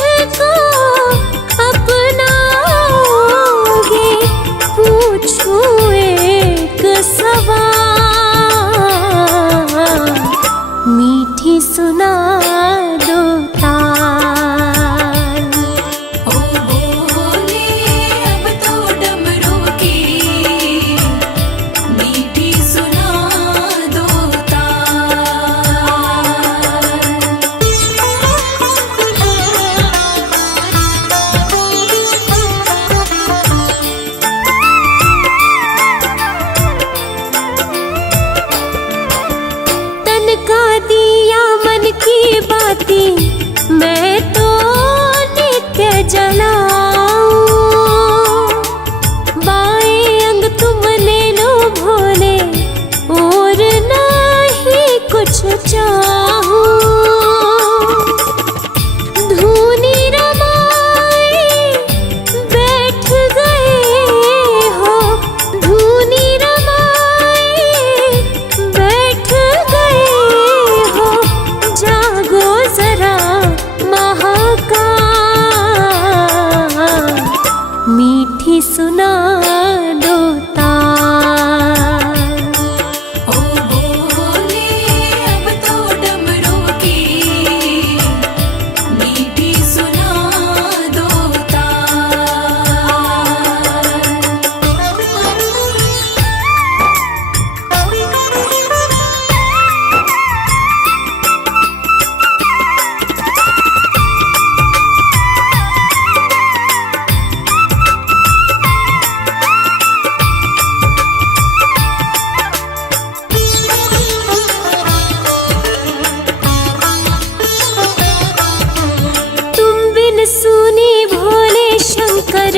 मुझको अपनाओगे, पूछूं एक सवाल, मीठी सुना दो ताल। ओ बोले अब तो डमरू की मीठी सुना दो तन का दिया मन की बातें मैं तो नित्य जलाऊं, बाएं अंग तुम ले लो भोले और नहीं कुछ चाहूं। धूनी रमाए बैठ गए हो, धूनी रमाए बैठ गए हो, जागो जरा महाकाल, मीठी सुना दो ताल। ओ बोले अब तो डमरू की मीठी सुना दो तुम बिन सुनी भोले शंकर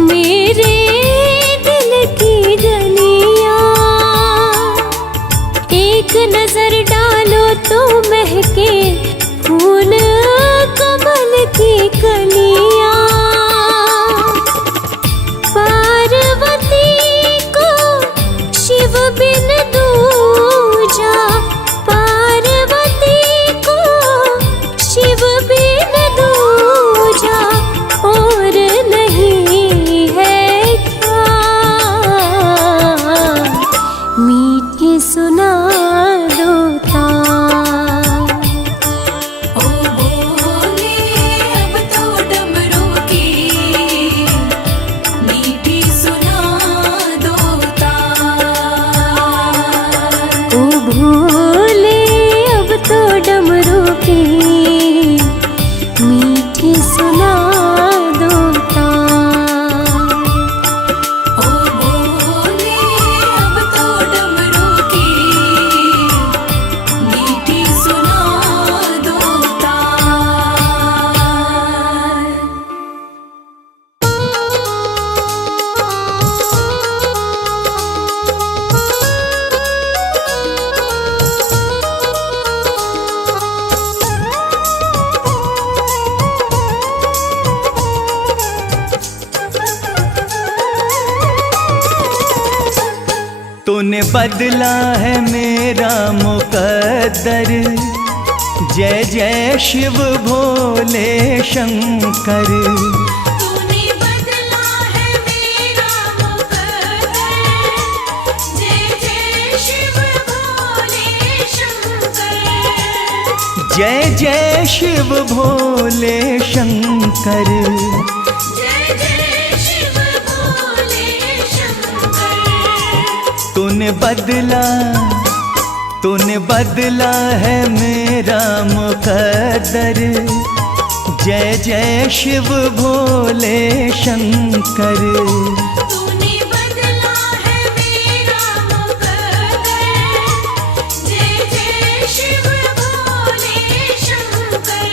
मेरे दिल की गलियां, एक नजर डालो तो महके फूल कमल की कलियां। पार्वती को शिव बिन दूजा, पार्वती को शिव बिन दूजा और नहीं है क्या, मीठी सुना दो ताल। ओ बोले अब तो डमरू की मीठी सुना दो ताल। ओ भोले अब तो डमरू की मीठी सुना दो ताल। ओ बोले अब तो डमरू की मीठी सुना दो ताल। तूने बदला है मेरा मुकद्दर, जय जय शिव भोले शंकर। तूने बदला है मेरा मुकद्दर, जय जय शिव भोले शंकर। जय जय शिव भोले शंकर। जय जय शिव भोले शंकर। तूने बदला है मेरा मुकद्दर, जय जय शिव भोले शंकर। तूने बदला है मेरा मुकद्दर, जय जय शिव भोले शंकर।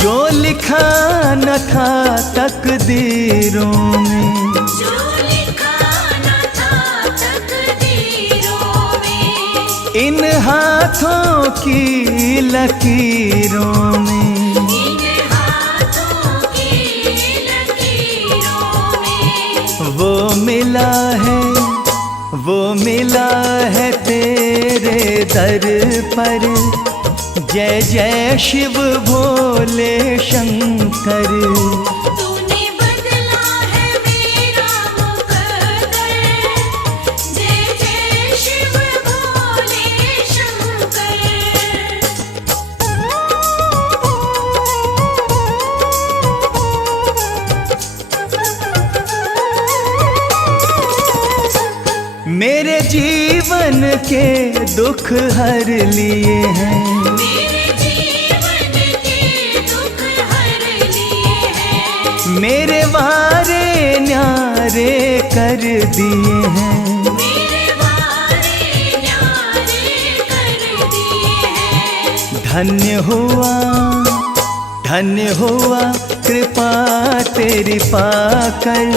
जो लिखा न था तकदीरों में, जो लिखा न था तकदीरों में, इन हाथों की लकीरों में, इन हाथों की लकीरों में वो मिला है, वो मिला है तेरे दर पर। जय जय शिव भोले शंकर। तूने बदला है मेरा मुकद्दर। जय जय शिव भोले शंकर। मेरे जीवन के दुख हर लिए हैं, मेरे जीवन के दुख हर लिए हैं। मेरे वारे न्यारे कर दिए हैं। मेरे वारे न्यारे कर दिए हैं। धन्य हुआ कृपा तेरी पाकर।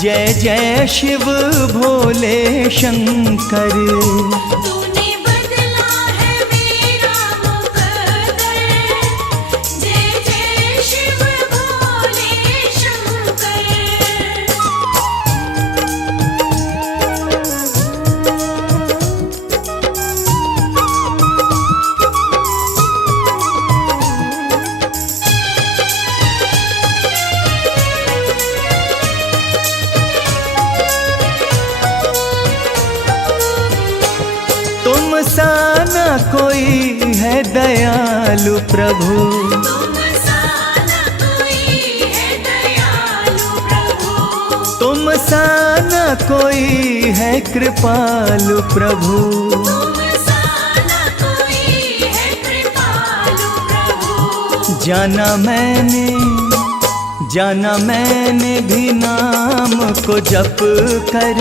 जय जय शिव भोले शंकर। तूने बदला है मेरा मुकद्दर। जय जय शिव भोले शंकर। तुम सा न कोई है दयालु प्रभु, तुम सा न कोई है दयालु प्रभु। तुम सा न कोई है कृपालु प्रभु। तुम सा न कोई है कृपालु प्रभु। जाना मैंने भी नाम को जप कर।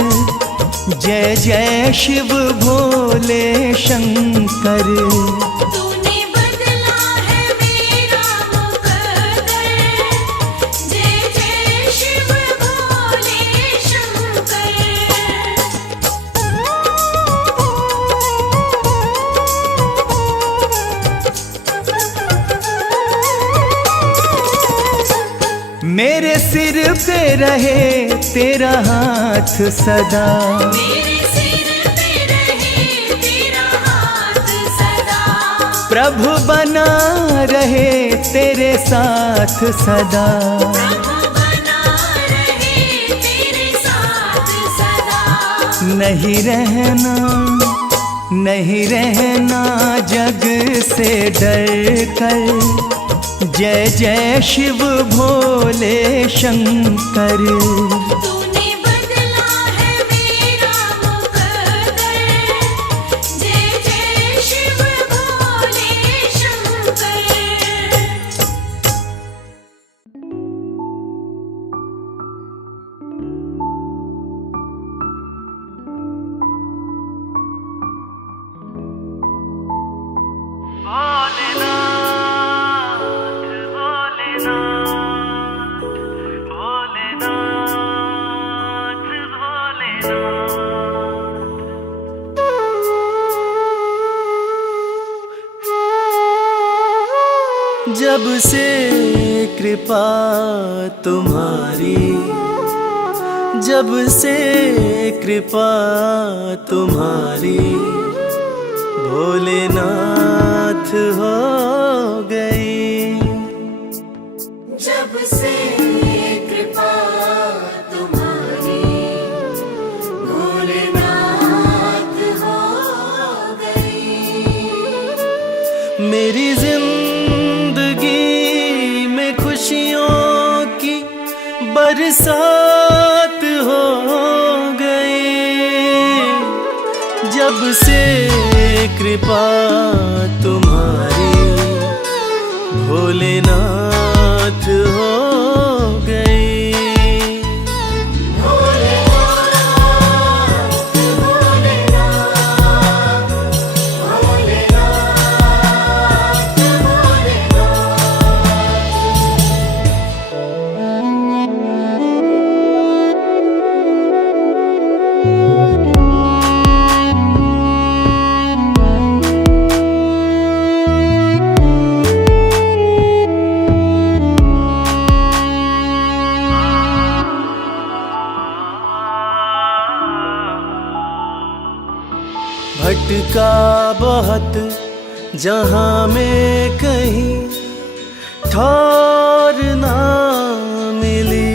जय जय शिव भोले शंकर। तूने बदला है मेरा मुकद्दर। जय जय शिव भोले शंकर। मेरे सिर पे रहे तेरा हाथ सदा। मेरे सिर पे रहे तेरा हाथ सदा। प्रभु बना रहे तेरे साथ सदा। प्रभु बना रहे तेरे साथ सदा। नहीं रहना जग से डर कर। जय जय शिव भोले शंकर। तूने बदला है मेरा मुकद्दर। जय जय शिव भोले शंकर। जब से कृपा तुम्हारी, जब से कृपा तुम्हारी भोलेनाथ हो गई। जब से कृपा तुम्हारी भोलेनाथ हो गई। मेरी जिंदगी में खुशियों की बरसात हो गई। जब से कृपा तुम्हारी भोलेनाथ हो गई। बहुत जहां में कहीं ठौर ना मिली,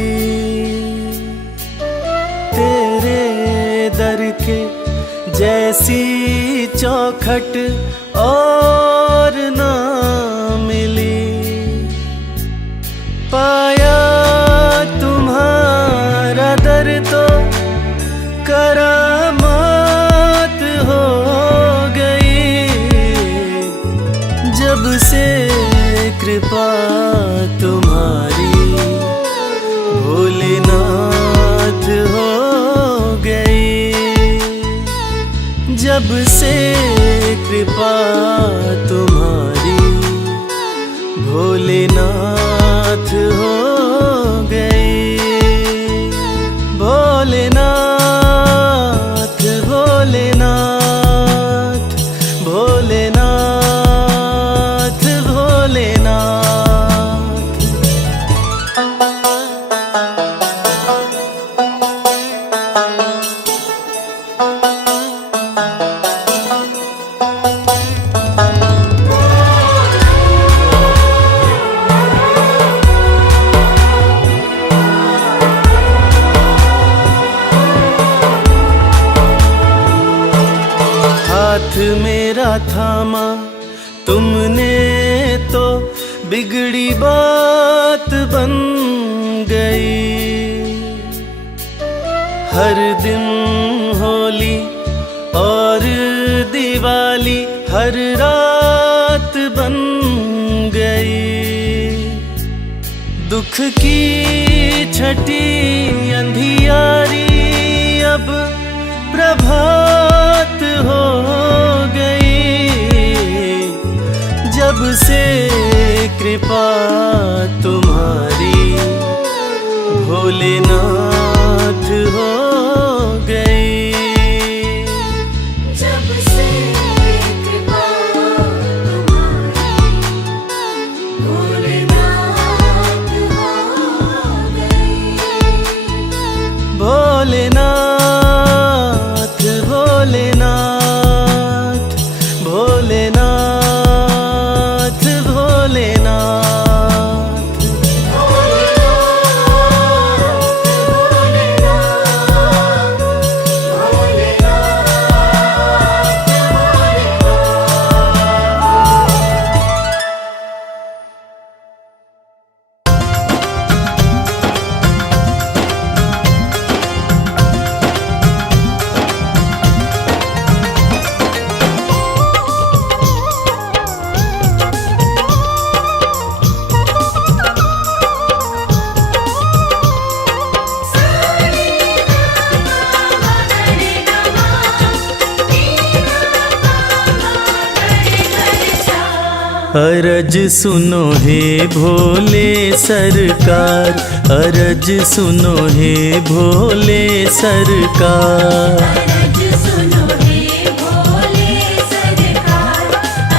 तेरे दर के जैसी चौखट और ना मिली। पाया तुम्हारा दर तो करामात हो गई, जब से कृपा तुम्हारी भोलेनाथ हो गई, जब से कृपा तुम्हारी भोलेनाथ हो गई। भोलेनाथ भोलेनाथ भोलेनाथ भोलेनाथ। हाथ मेरा थामा तुमने तो बिगड़ी बात बन गई। हर दिन होली और दिवाली हर रात बन गई। दुख की छठी अंधियारी अब प्रभात हो गई, जब से कृपा तुम्हारी भोलेनाथ हो गई। जब से कृपा तुम्हारी भोलेनाथ हो गई। भोलेनाथ भोलेनाथ भोलेनाथ भोलेनाथ। अरज सुनो हे भोले सरकार, अरज सुनो हे भोले सरकार। अरज सुनो हे भोले सरकार,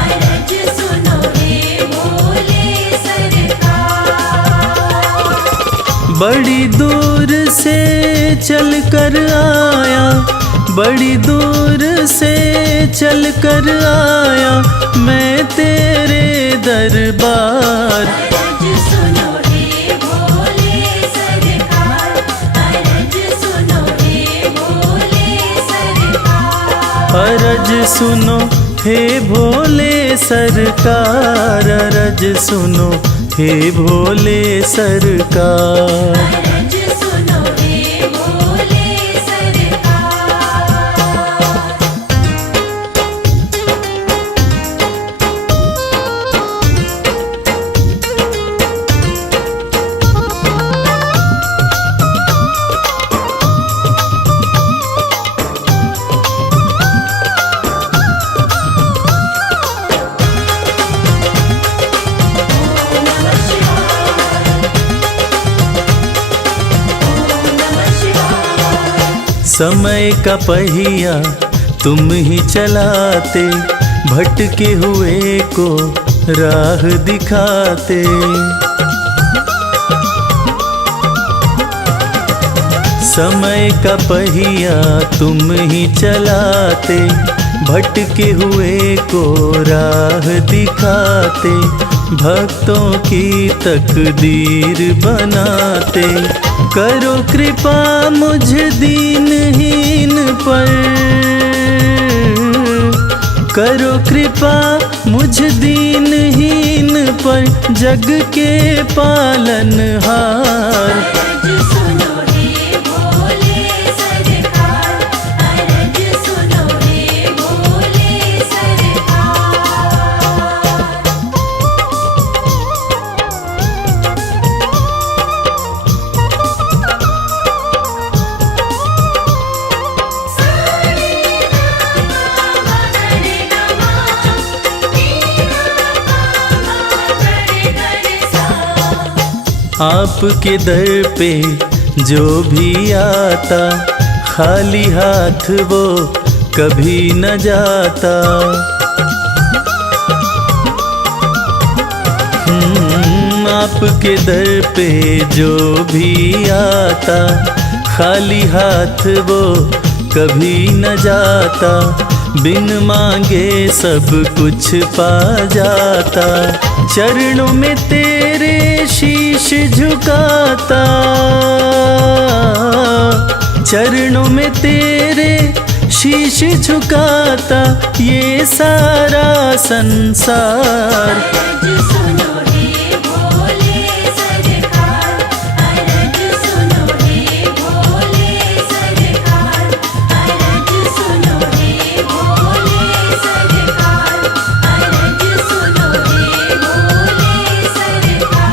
अरज सुनो हे भोले सरकार। बड़ी दूर से चल कर आया, बड़ी दूर से चल कर आया मैं तेरे दरबार। अरज सुनो हे भोले सरकार, अरज सुनो हे भोले सरकार। अरज सुनो हे भोले सरकार, अरज सुनो हे भोले सरकार। अरज सुनो हे भोले सरकार। समय का पहिया तुम ही चलाते, भटके हुए को राह दिखाते। समय का पहिया तुम ही चलाते, भटके हुए को राह दिखाते, भक्तों की तकदीर बनाते। करो कृपा मुझ दीनहीन पर, करो कृपा मुझ दीनहीन पर, जग के पालनहार। अरज सुनो हे भोले सरकार, अरज सुनो हे भोले सरकार। आपके दर पे जो भी आता, खाली हाथ वो कभी न जाता। आपके दर पे जो भी आता, खाली हाथ वो कभी न जाता। बिन मांगे सब कुछ पा जाता, चरणों में तेरे शीश झुकाता। चरणों में तेरे शीश झुकाता, ये सारा संसार। अरज सुनो हे भोले सरकार, अरज सुनो हे भोले सरकार, अरज सुनो हे भोले सरकार, अरज सुनो हे भोले सरकार।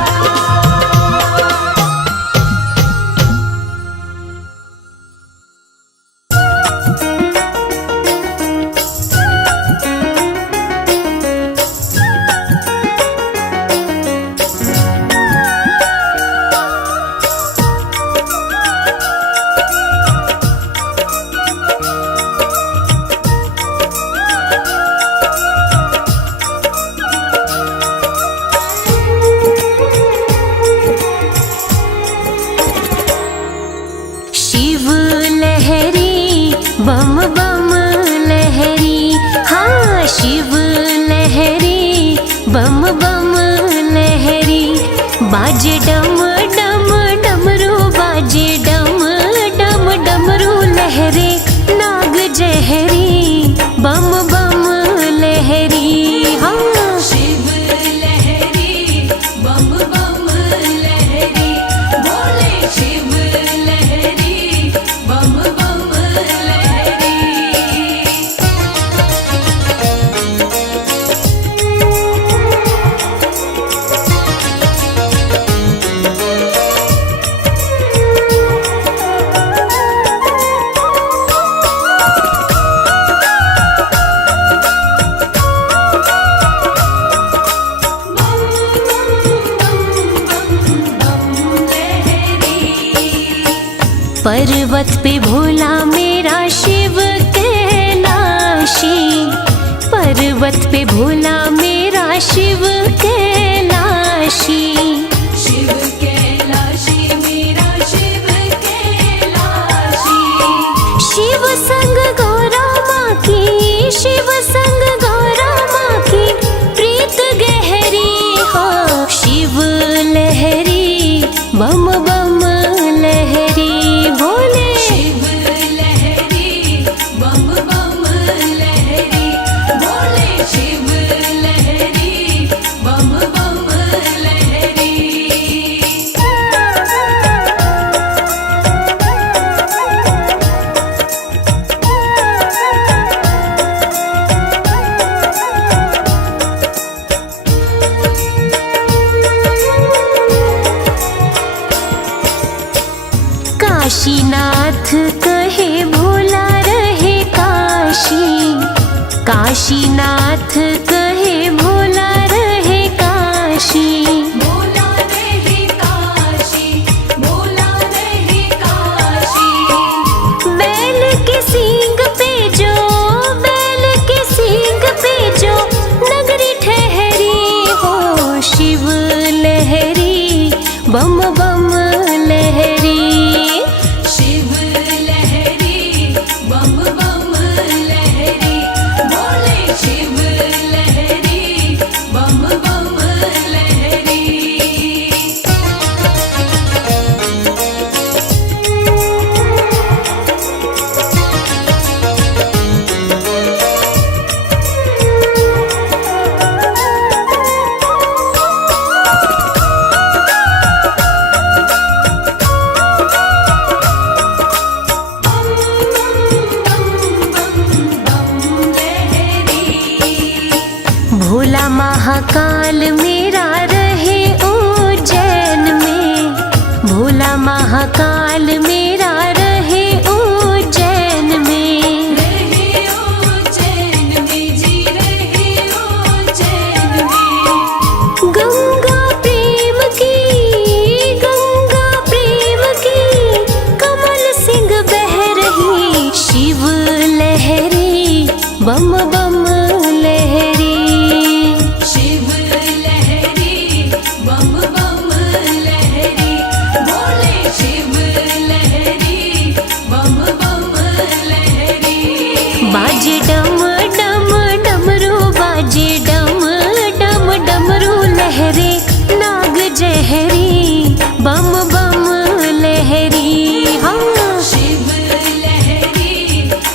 शिव लहरी बम बम लहरी, हाँ शिव लहरी बम बम लहरी। बाजे डम डम डमरू, बाजे डम डम डमरू लहरे। नाग जहरी बम बम लहरी, हाँ शिव लहरी बम बम लहरी, भोले शिव लहरी बम बम लहरी। पर्वत पे भोला मेरा शिव कैलाशी, पर्वत पे भोला मेरा शिव कैलाशी। शिव कैलाशी मेरा शिव कैलाशी, शिव संग गौरा माँ की, शिव संग गौरा माँ की प्रीत गहरी हो। शिव लहरी बम बम लहरी, भोले शिव लहरी बम बम लहरी, भोले शिव लहरी बम बम लहरी। काशीनाथ कहे भोला रहे काशी, काशीनाथ कहे भोला रहे काशी। भोला रहे काशी, भोला रहे काशी। बैल के सींग पे जो, बैल के सींग पे जो नगरी ठहरी हो। शिव लहरी बम बम लहरी, शिव लहरी बम बम लहरी, भोला महाकाल मेरा रहे उज्जैन में, भोला महाकाल मेरा रहे उज्जैन में। रहे उज्जैन में जी, रहे उज्जैन में। गंगा प्रेम की कमल सिंह बह रही, शिव लहरी बम बम लहरी। शिव लहरी बम बम लहरी, बोले शिव लहरी बम बम लहरी। बाजे डम डम डमरू, बाजे डम डम डमरू लहरे, नाग जहरी बम बम लहरी। हाँ शिव लहरी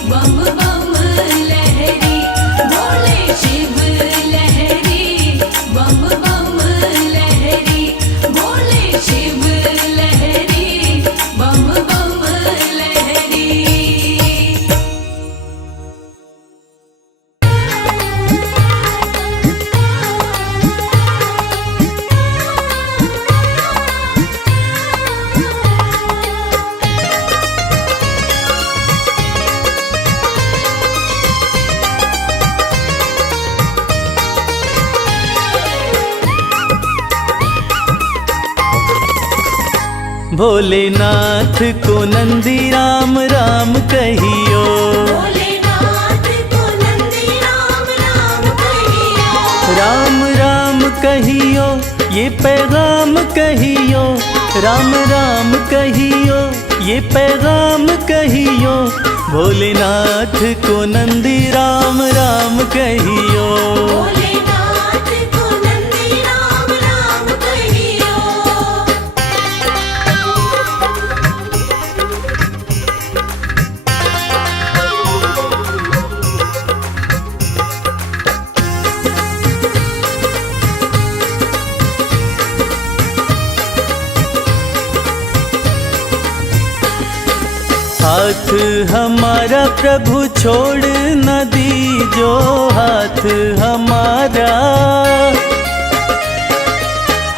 बम बम लहरी, बोले शिव लहरी बम बम लहरी, बोले शिव लहरी बम बम लहरी। भोलेनाथ को नंदी राम राम कहियो, भोलेनाथ को नंदी राम राम कहियो। राम राम कहियो ये पैगाम कहियो, राम राम कहियो ये पैगाम कहियो। भोलेनाथ को नंदी राम राम कहियो। भोलेनाथ को नंदी राम राम कहियो। हाथ हमारा प्रभु छोड़ न दीजो, हाथ हमारा,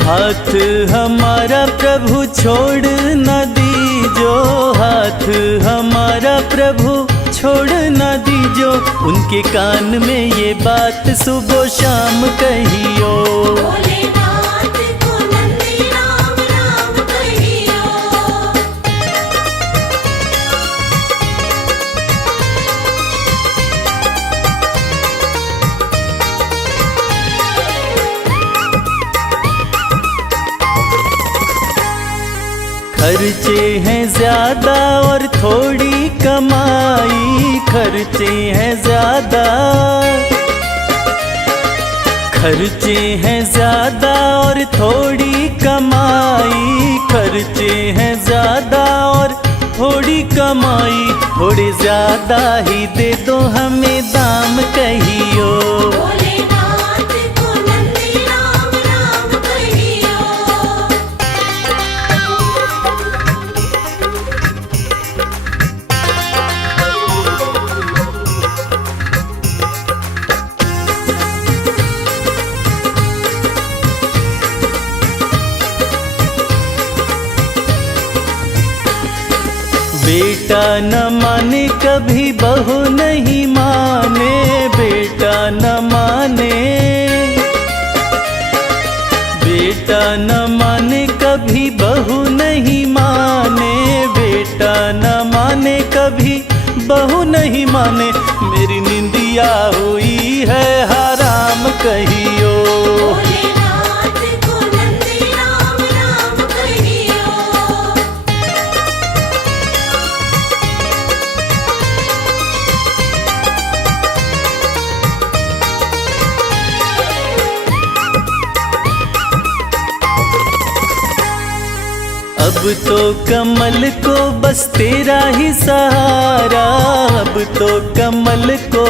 हाथ हमारा प्रभु छोड़ न दीजो, हाथ हमारा प्रभु छोड़ न दीजो। उनके कान में ये बात सुबह शाम कहियो। भोलेनाथ को नंदी राम राम कहियो। खर्चे हैं ज्यादा और थोड़ी कमाई, खर्चे हैं ज्यादा, खर्चे हैं ज्यादा और थोड़ी कमाई, खर्चे हैं ज्यादा और थोड़ी कमाई। थोड़े ज्यादा ही दे दो हमें दाम कहियो। भोलेनाथ को नंदी राम राम कहियो। बेटा न माने कभी बहू नहीं माने, बेटा न माने, बेटा न माने कभी बहू नहीं माने, बेटा न माने कभी बहू नहीं माने। मेरी निंदिया हुई है हराम कहियो। भोलेनाथ को नंदी राम राम कहियो। अब तो कमल को बस तेरा ही सहारा, अब तो कमल को,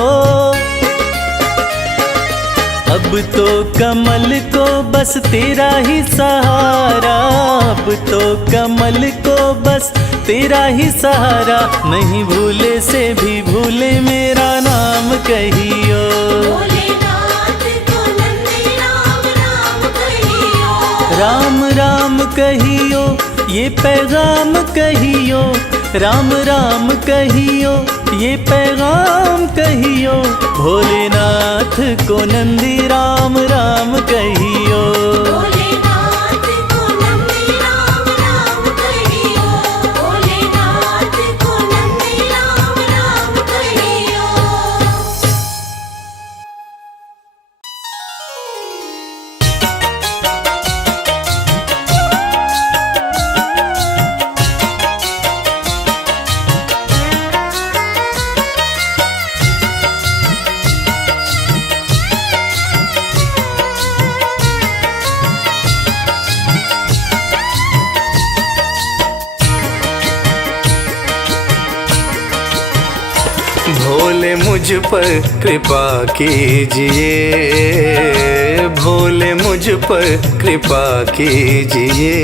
अब तो कमल को बस तेरा ही सहारा, अब तो कमल को बस तेरा ही सहारा। नहीं भूले से भी भूले मेरा नाम कहियो। भोलेनाथ को नंदी कहियो, ये पैगाम कहियो, राम राम कहियो, ये पैगाम कहियो, भोलेनाथ को नंदी राम राम कहियो। भोलेनाथ को नंदी राम राम कहियो, भोलेनाथ को नंदी राम राम कहियो। भोले मुझ पर कृपा कीजिए, भोले मुझ पर कृपा कीजिए,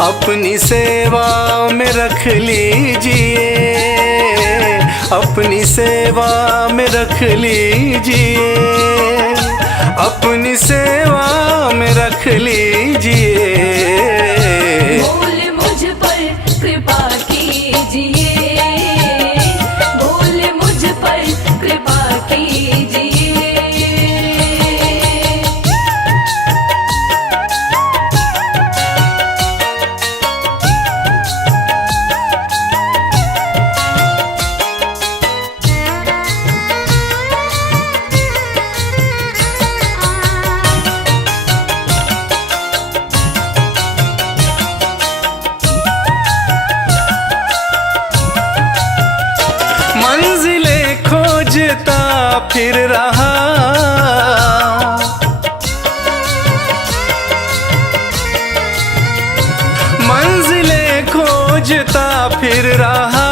अपनी सेवा में रख लीजिए, अपनी सेवा में रख लीजिए, अपनी सेवा में रख लीजिए। भोले मुझ पर कृपा कीजिए, भोले मुझ पर कृपा कीजिए। मंजिलें खोजता फिर रहा, मंजिलें खोजता फिर रहा,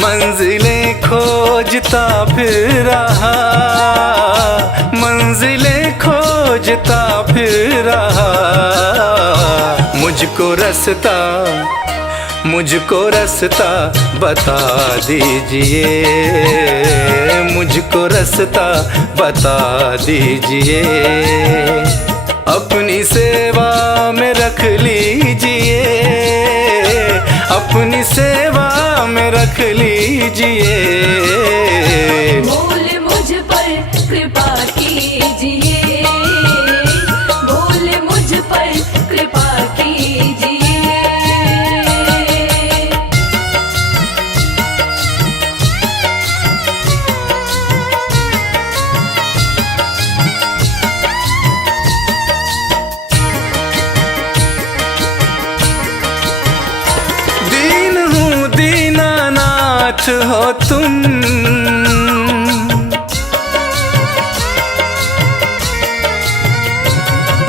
मंजिलें खोजता फिर रहा, मंजिलें खोजता फिर रहा। मुझको रास्ता, मुझको रास्ता बता दीजिए, मुझको रास्ता बता दीजिए, अपनी सेवा में रख लीजिए, अपनी सेवा में रख लीजिए। भोले मुझ पर कृपा कीजिए, भोले मुझ पर कृपा कीजिए। दीन हूँ दीनानाथ हो तुम,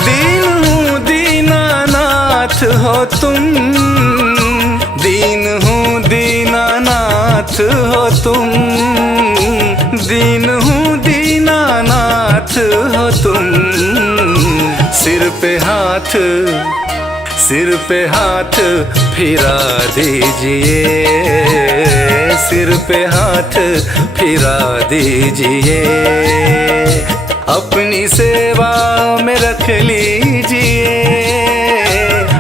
दीन हूँ दीनानाथ हो तुम, दीन हूँ दीनानाथ हो तुम, दीन हूँ दीनानाथ हो तुम। सिर पे हाथ, सिर पे हाथ फिरा दीजिए, सिर पे हाथ फिरा दीजिए, अपनी सेवा में रख लीजिए,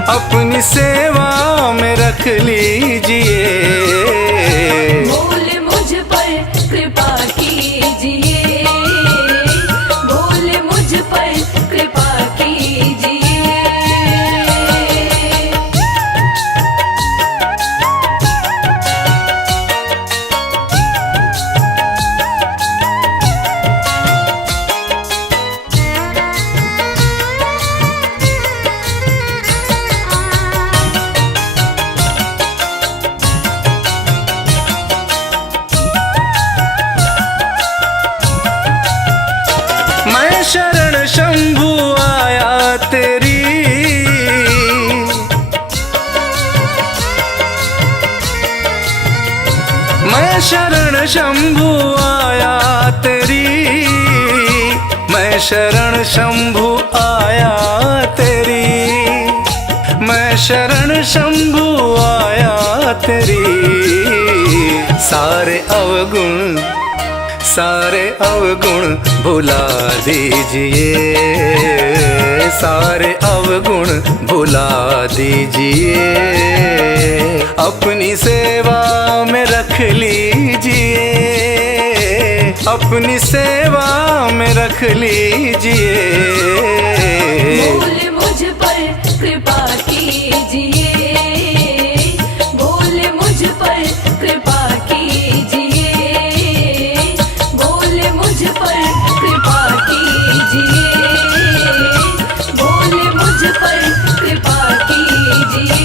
अपनी सेवा में रख लीजिए। भोले मुझ पर कृपा कीजिए, भोले मुझ पर कृपा कीजिए। मैं शरण शंभु आया तेरी, मैं शरण शंभु आया तेरी, मैं शरण शंभु आया तेरी, मैं शरण शंभु आया तेरी। सारे अवगुण, सारे अवगुण भुला दीजिए, सारे अवगुण भुला दीजिए, अपनी सेवा में रख लीजिए, अपनी सेवा में रख लीजिए। भोले मुझ पर कृपा कीजिए, भोले मुझ पर कृपा कीजिए, भोले मुझ पर कृपा कीजिए, भोले मुझ पर कृपा कीजिए।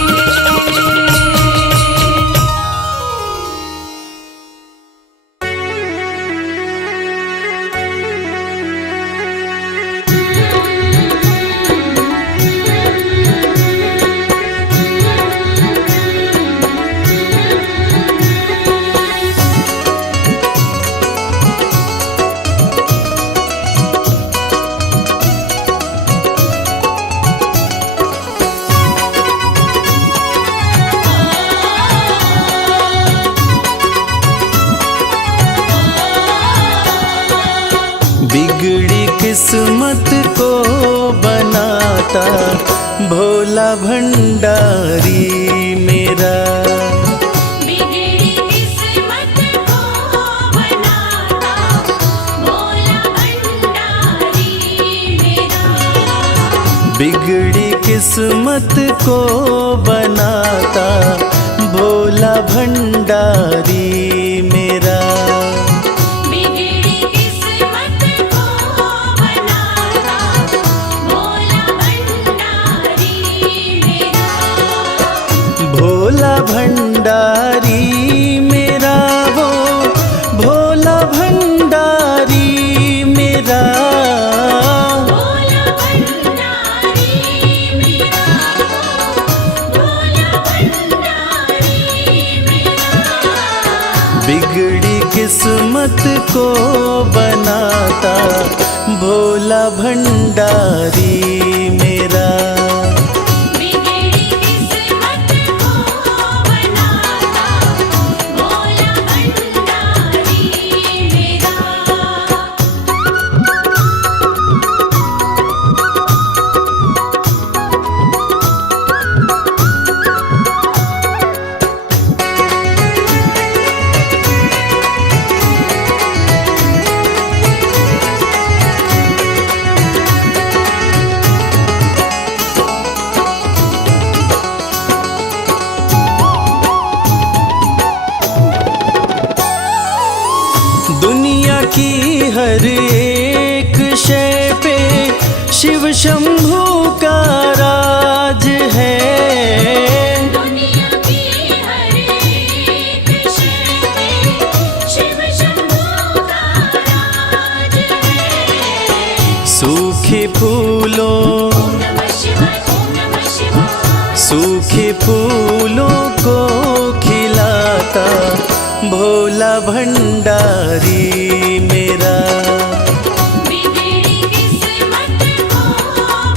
बिगड़ी किस्मत को बनाता भोला भंडारी मेरा, बिगड़ी किस्मत को बनाता भोला भंडारी मेरा, बिगड़ी किस्मत को बनाता भोला भंडारी मेरा, बिगड़ी किस्मत को बनाता भोला भंडारी मेरा, भोला भंडारी मेरा वो भोला भंडारी मेरा, भोला भंडारी मेरा, भोला भंडारी मेरा, बिगड़ी किस्मत को बनाता भोला भंडारी मेरा, बिगड़ी किस्मत को बनाता भोला भंडारी मेरा। दुनिया की हर एक शय पे शिव शंभू का राज है, दुनिया की हर एक शय पे शिव शंभू का राज है। सूखे फूलों ओम नमः शिवाय, ओम नमः शिवाय, सूखे फूलों को खिलाता भोला भंडारी मेरा, बिगड़ी किस्मत को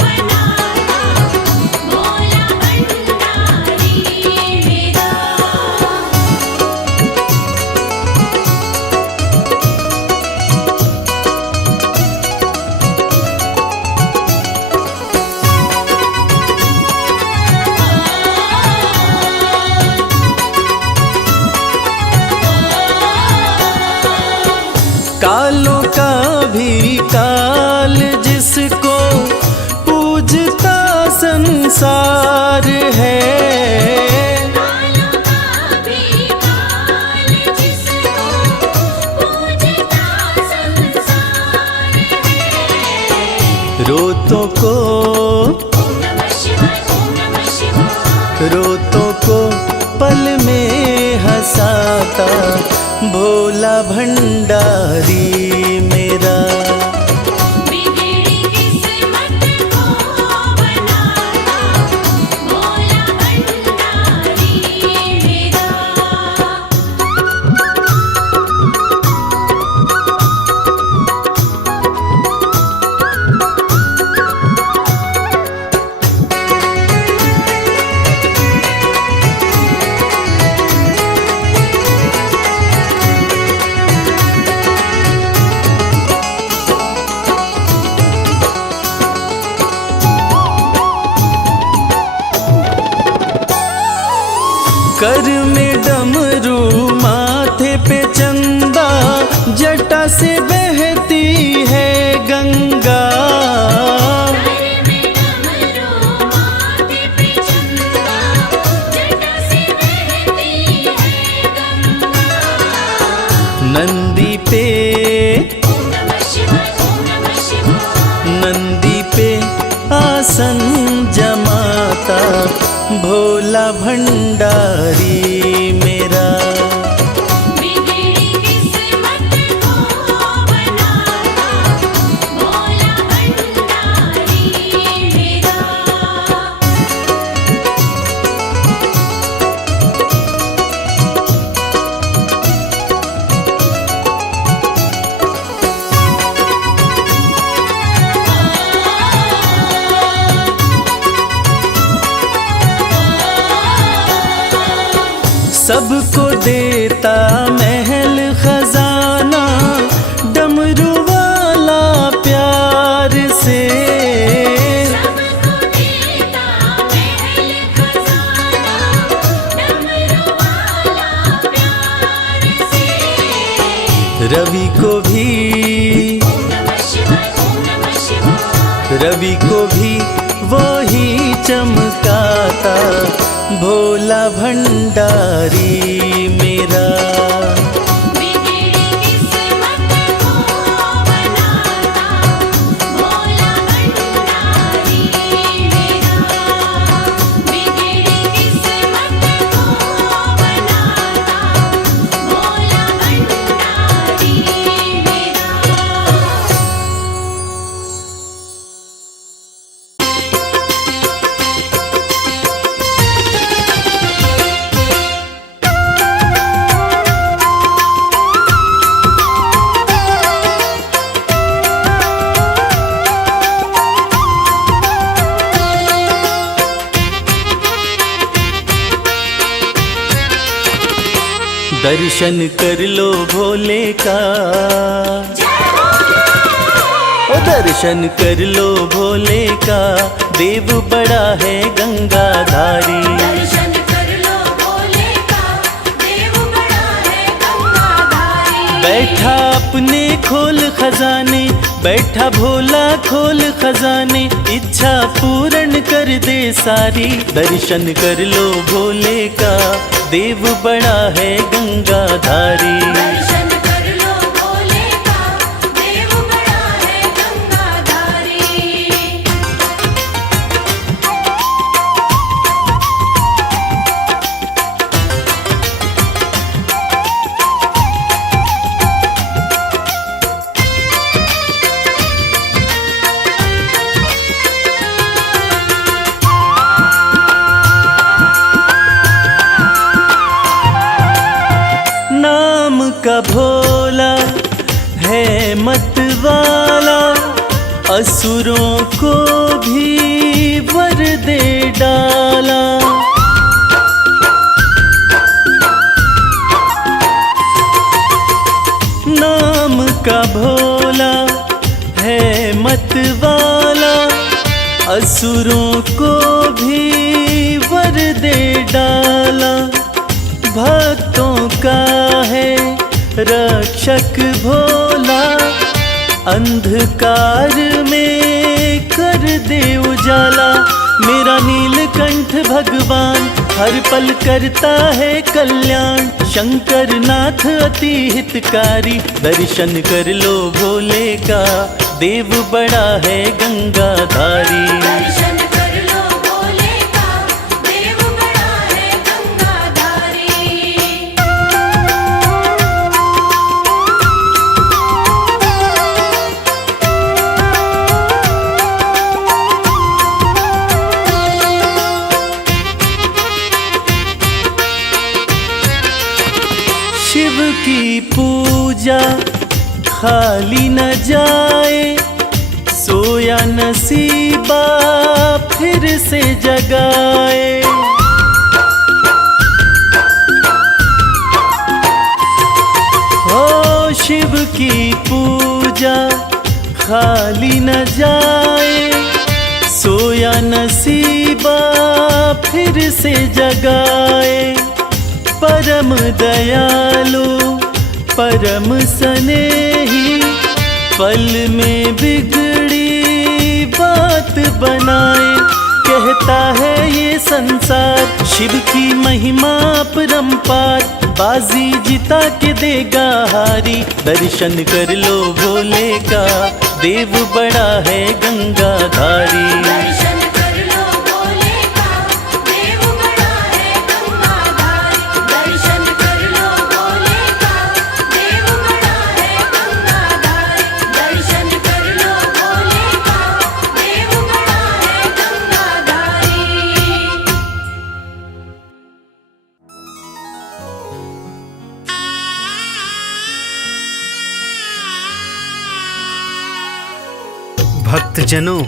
बनाता भोला भंडारी मेरा। कालों का भी काल जिसको पूजता संसार है, कालों का भी काल जिसको पूजता संसार है। रोतों को ओम नमः शिवाय, ओम नमः शिवाय, रोतों को पल में हंसाता भोला भंडारी मेरा, बिगड़ी किस्मत को बनाता भोला भंडारी मेरा। कर में डमरू माथे पे चंदा, जटा से बहती है गंगा। नंदी पे नंदी पे आसन जमाता भोला भंडारी मेरा। बिगड़ी किस्मत को बनाता भोला भंडारी मेरा। सबको देता महल खजाना, डमरू वाला प्यार से। सबको देता महल खजाना, डमरू वाला प्यार से। रवि को भी ओम नमः शिवाय, ओम नमः शिवाय। रवि को भी वो ही चमकाता भोला भंडारी मेरा। बिगड़ी किस्मत को बनाता भोला भंडारी मेरा। बिगड़ी किस्मत को बनाता भोला भंडारी मेरा। दर्शन कर लो भोले का, ओ दर्शन कर लो भोले का, देव बड़ा है गंगाधारी। दर्शन कर लो भोले का, देव बड़ा है गंगाधारी। बैठा अपने खोल खजाने, बैठा भोला खोल खजाने, इच्छा पूर्ण कर दे सारी। दर्शन कर लो भोले का, देव बड़ा है गंगाधारी। दर्शन कर लो भोले का, देव बड़ा है गंगाधारी। नाम का भोला है मत वाला, असुरों को भी वर दे डाला। नाम का भोला है मत वाला, असुरों को भी वर दे डाला। भक्तों का है रक्षक भोला, अंधकार में कर दे उजाला। मेरा नीलकंठ भगवान हर पल करता है कल्याण, शंकर नाथ अति हितकारी। दर्शन कर लो भोले का, देव बड़ा है गंगाधारी। दर्शन कर लो भोले का, देव बड़ा है गंगाधारी। शिव की पूजा खाली न जाए, सोया नसीबा फिर से जगाए। हो शिव की पूजा खाली न जाए, सोया नसीबा फिर से जगाए। परम दयालु परम स्नेही, पल में बिगड़ी बात बनाए। कहता है ये संसार शिव की महिमा परम्पार, बाजी जिता के देगा हारी। दर्शन कर लो भोले का, देव बड़ा है गंगाधारी। दर्शन कर लो भोले का, देव बड़ा है गंगाधारी। दर्शन कर लो भोले का, देव बड़ा है गंगाधारी। दर्शन कर लो भोले का, देव बड़ा है गंगाधारी। भक्तजनों,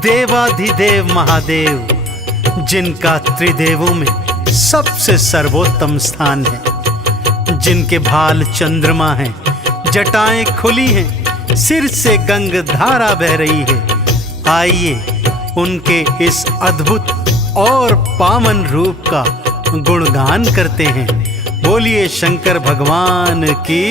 देवाधिदेव महादेव, जिनका त्रिदेवों में सबसे सर्वोत्तम स्थान है, जिनके भाल चंद्रमा हैं, जटाएं खुली हैं, सिर से गंग धारा बह रही है। आइए उनके इस अद्भुत और पावन रूप का गुणगान करते हैं। बोलिए शंकर भगवान की।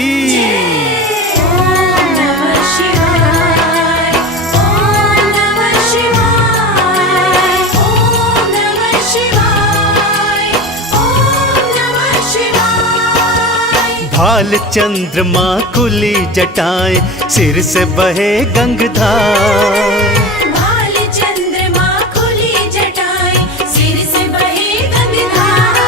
ओम नमः शिवाय, ओम नमः शिवाय, ओम नमः शिवाय, ओम नमः शिवाय। भाल चंद्रमा कुली जटाएं, सिर से बहे गंगधार। भाल चंद्रमा खुली जटाएं, सिर से बहे गंगाधार।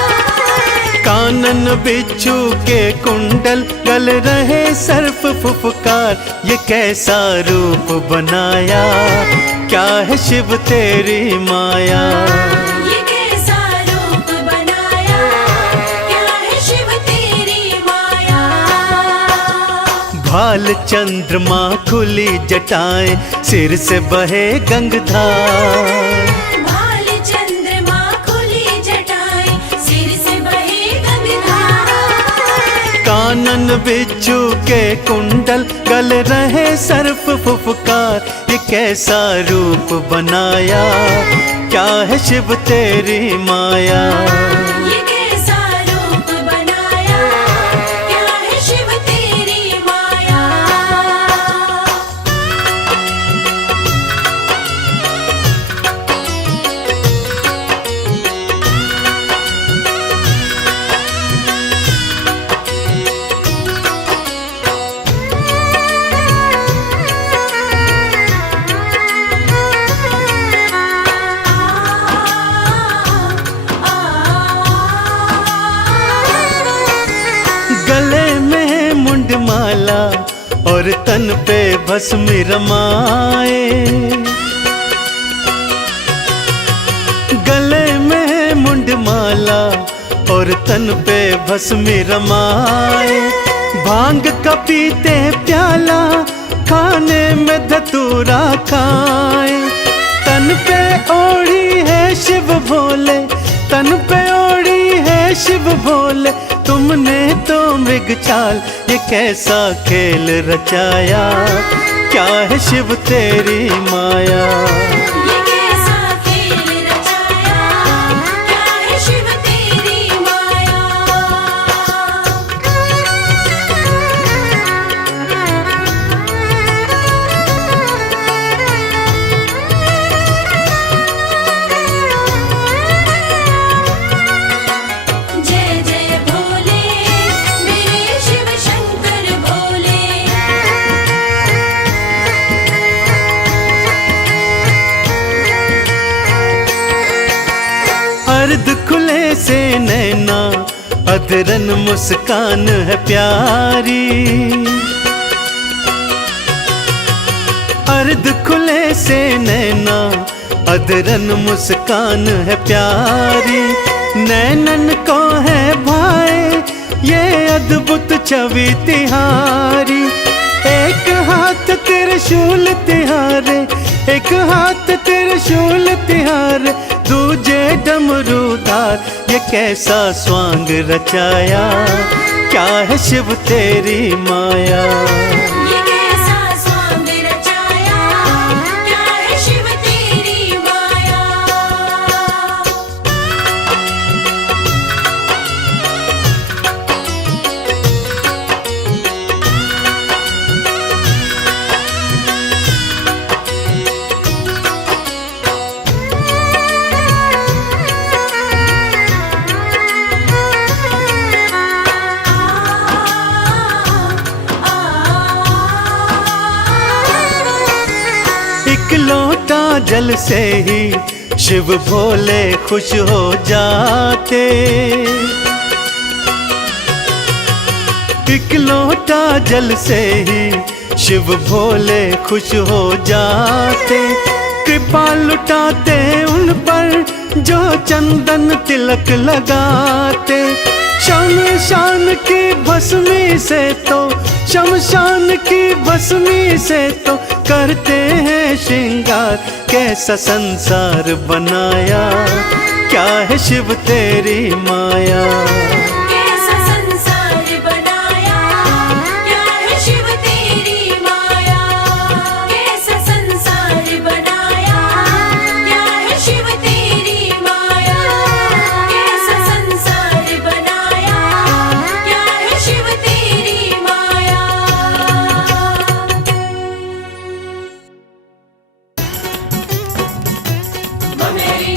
कानन बिच्छू के कुंडल, गल रहे सर्प फुफकार। ये कैसा रूप बनाया, क्या है शिव तेरी माया। ये कैसा रूप बनाया, क्या है शिव तेरी माया। भाल चंद्रमा खुली जटाएं, सिर से बहे गंगधार। भाल चंद्रमा खुली जटाएं, सिर से बहे गंगाधार। कानन बिच्छू के कुंडल, गल रहे सर्प फुफकार। ये कैसा रूप बनाया, क्या है शिव तेरी माया। ये कैसा रूप बनाया, क्या है शिव तेरी माया। गले में मुंडमाला और तन पे भस्म रमाए। गले में मुंडमाला और तन पे भस्म रमाए। भांग का पीते प्याला, खाने में धतूरा खाए। तन पे ओढ़ी है शिव भोले, तन पे ओढ़ी है शिव भोले। तुमने तो मृग चाल, ये कैसा खेल रचाया, क्या है शिव तेरी माया। ये कैसा खेल रचाया, क्या है शिव तेरी माया। जय जय भोले, मेरे शिव शंकर भोले। अर्ध खुले से नैना, अधरन मुस्कान है प्यारी। अर्ध खुले से नैना, अधरन मुस्कान है प्यारी। नैनन को है भाई ये अद्भुत छवि तिहारी। एक हाथ त्रिशूल तिहारे, एक हाथ त्रिशूल तिहारे, दूजे डमरूधार। ये कैसा स्वांग रचाया, क्या है शिव तेरी माया। ये कैसा स्वांग रचाया, क्या है शिव तेरी माया। एक लोटा जल से ही शिव भोले खुश हो जाते। एक लोटा जल से ही शिव भोले खुश हो जाते। कृपा लुटाते उन पर जो चंदन तिलक लगाते। शमशान की भस्मी से तो, शमशान की भस्मी से तो करते हैं श्रृंगार। कैसा संसार बनाया, क्या है शिव तेरी माया। कैसा संसार बनाया, क्या है शिव तेरी माया। कैसा संसार बनाया, क्या है शिव तेरी माया। कैसा संसार बनाया, क्या है शिव तेरी माया। बमलेरी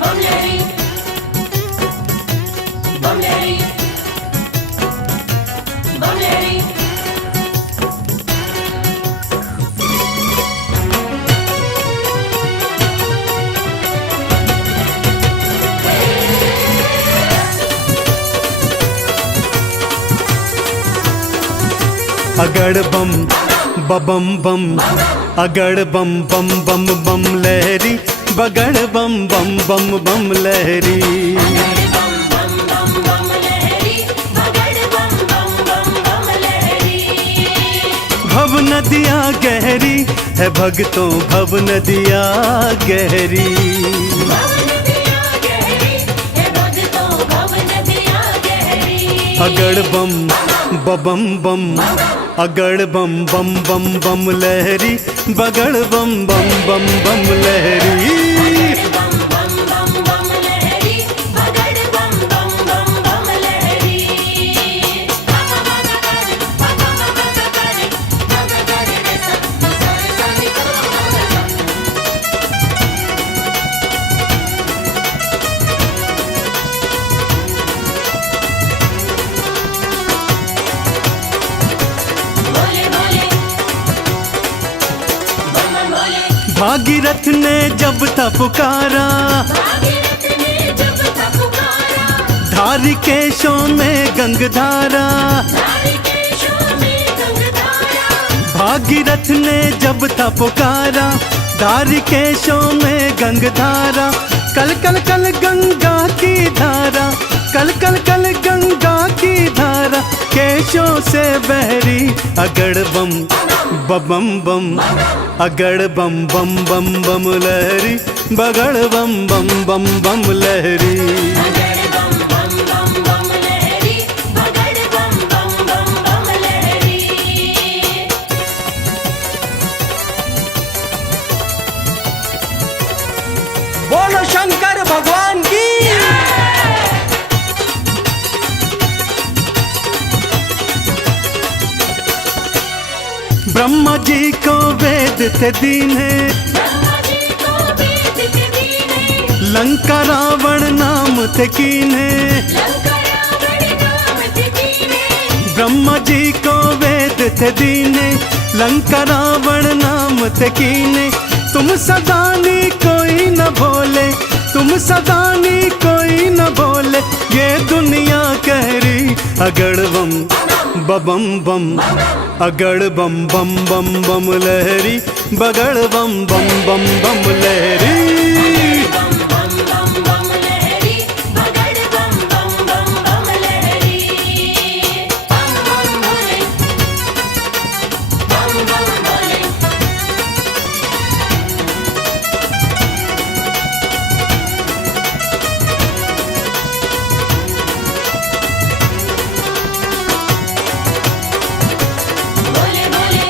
बमलेरी बमलेरी बमलेरी। अगड़ बम बम बम, अगड़ बम बम बम बम लहरी। बगड़ बम बम बम बम लहरी। बम बम बम बम लहरी, बगड़ बम बम बम बम लहरी। भव नदिया गहरी है भक्तों, भव नदिया गहरी। भव नदिया गहरी है भक्तों, भव नदिया गहरी। अगड़ बम बम बम, अगड़ बम बम बम बम लहरी। बगड़ बम बम बम बम लहरी। बम बम बम बम लहरी, बगड़ बम बम बम बम लहरी। बाबा बाबा करे, बाबा बाबा करे, बाबा करे रे सब सारे सारे करो। भोले भोले बम बम भोले। भागीरथ ने जब था पुकारा, भागीरथ ने जब था पुकारा। धारी केशों में गंगधारा। धारी केशों में गंगधारा। भागीरथ ने जब था पुकारा, धारी केशों में गंगधारा। कल कल कल गंगा की धारा, कल कल कल गंगा की धारा। केशों से बहरी अगड़ बम बम बम, अगड़ बम बम बम बम लहरी। बगड़ बम बम बम बम लहरी। बगड़ बम बम बम बम लहरी, बगड़ बम बम बम बम लहरी। बोलो शंकर भगवान की। ब्रह्मा जी को वेद थे दीने, ब्रह्मा जी को वेद थे दीने। लंका रावण नाम थे कीने। लंका रावण नाम थे कीने। ब्रह्मा जी को वेद थे दीने, लंका रावण नाम थे कीने। तुम सदानी कोई न भोले, तुम सदानी कोई न भोले। ये दुनिया कह रही अगड़ बम बम बम, अगड़ बम बम बम बम लहरी। बगड़ बम बम बम बम लहरी। बम बम बम बम लहरी, बगड़ बम बम बम बम लहरी। बम बम भोले, बम बम भोले। भोले भोले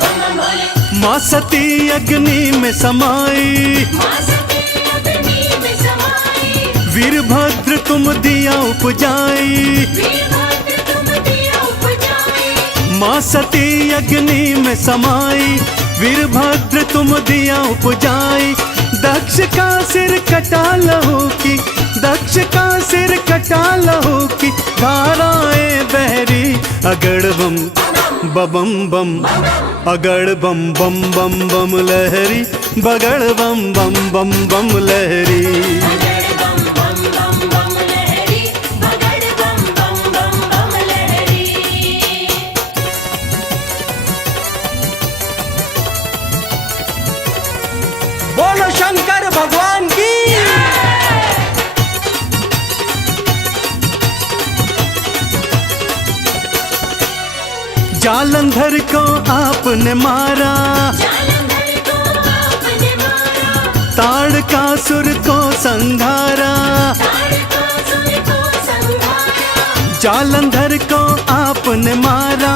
बम बम भोले। माँ सती अग्नि में समाई, माँ सती अग्नि में समाई। वीरभद्र तुम दिया उपजाई। वीरभद्र तुम दिया उपजाई। माँ सती अग्नि में समाई, वीरभद्र तुम दिया उपजाई। दक्ष का सिर कटा लहू की, दक्ष का सिर कटा लहू की। धाराएं बहरी अगड़ बम बम बम अगड़ बम बम बम बम लहरी बगड़ बम बम बम बम लहरी। अगड़ बम बम बम बम लहरी बगड़ बम बम बम बम लहरी। बोलो शंकर भगवान की। जालंधर को आपने मारा, जालंधर को आपने मारा, ताड़कासुर को संघारा। ताड़कासुर को संहारा। जालंधर को आपने मारा,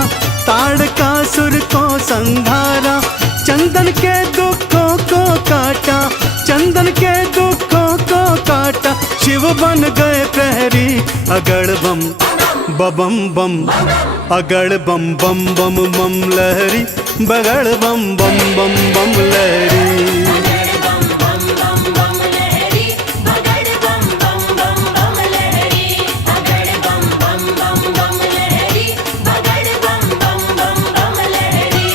ताड़कासुर को संघारा। चंदन के दुखों को काटा, चंदन के दुखों को काटा। शिव बन गए प्रहरी। अगड़ बम बम बम अगड़ बम बम बम बम लहरी बगड़ बम बम बम बम लहरी। अगड़ बम बम बम बम लहरी बगड़ बम बम बम बम लहरी। अगड़ बम बम बम बम लहरी बगड़ बम बम बम बम लहरी।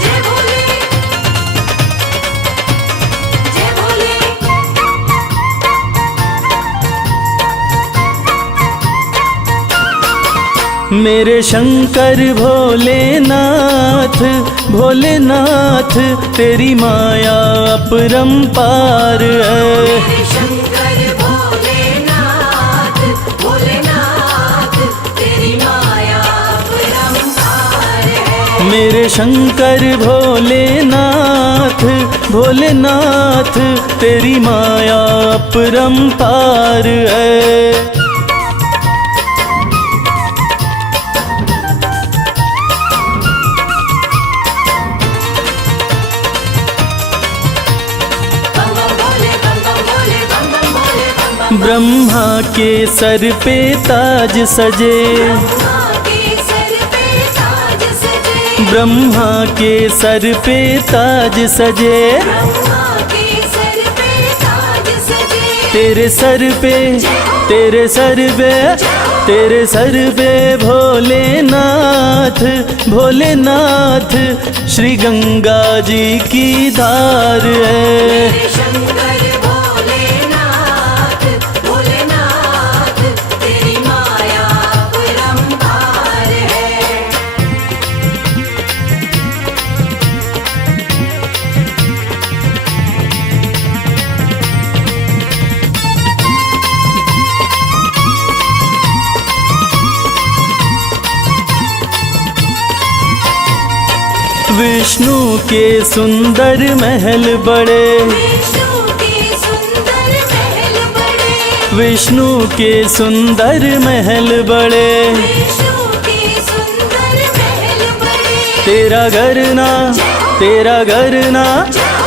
जय भोले जय भोले। मेरे शंकर भोलेनाथ भोलेनाथ तेरी माया अपरंपार है। मेरे शंकर भोलेनाथ भोलेनाथ तेरी माया अपरंपार है। मेरे शंकर भोलेनाथ भोलेनाथ तेरी माया अपरंपार है। बम बम भोले बम बम भोले बम बम भोले बम बम। ब्रह्मा के सर पे ताज सजे, ब्रह्मा के सर पे ताज सजे। ब्रह्मा के सर पे ताज सजे। ब्रह्मा के सर पे ताज सजे। तेरे सर पे तेरे सर पे तेरे सर पे भोलेनाथ भोलेनाथ श्री गंगा जी की धार है। मेरे शंकर भोलेनाथ भोलेनाथ तेरी माया अपरंपार है। विष्णु के सुंदर महल बड़े, विष्णु के सुंदर महल बड़े। विष्णु के सुंदर महल बड़े। विष्णु के सुंदर महल बड़े। तेरा घर ना तेरा घर ना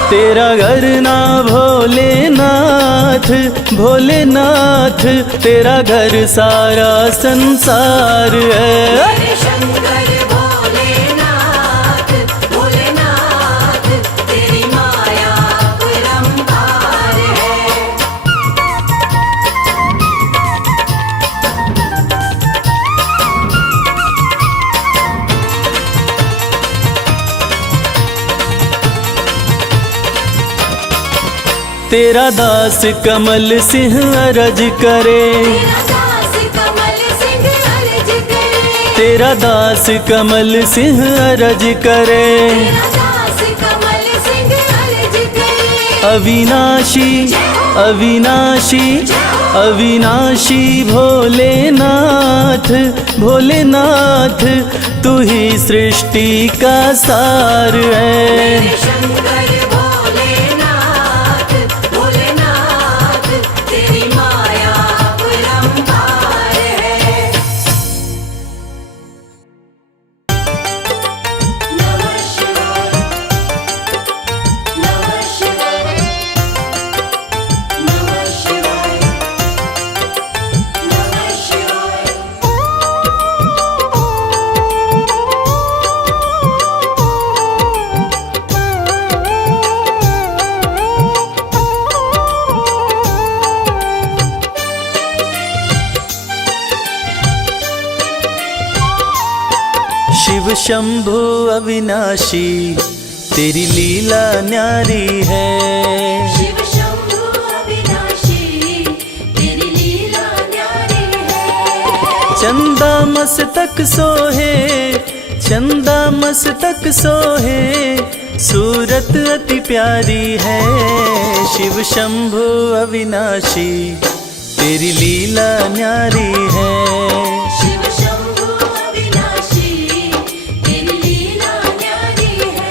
तेरा घर ना भोलेनाथ भोलेनाथ तेरा घर सारा संसार है। मेरे शंकर भोलेनाथ भोलेनाथ तेरी माया अपरंपार है। तेरा दास कमल सिंह अरज करे, तेरा दास कमल सिंह अर्ज करे। तेरा दास कमल सिंह अरज करे। तेरा दास कमल सिंह अर्ज करे। अविनाशी अविनाशी अविनाशी भोलेनाथ भोलेनाथ तू ही सृष्टि का सार है। मेरे शंकर भोलेनाथ भोलेनाथ तेरी माया अपरंपार है। नमः शिवाय नमः शिवाय नमः शिवाय नमः शिवाय। शंभु अविनाशी तेरी लीला न्यारी है। शिव शंभु अविनाशी तेरी लीला न्यारी है। चंदा मस्तक सोहे, चंदा मस्तक सोहे, सूरत अति प्यारी है। शिव शंभु अविनाशी तेरी लीला न्यारी है। शिव शंभु अविनाशी तेरी लीला न्यारी है।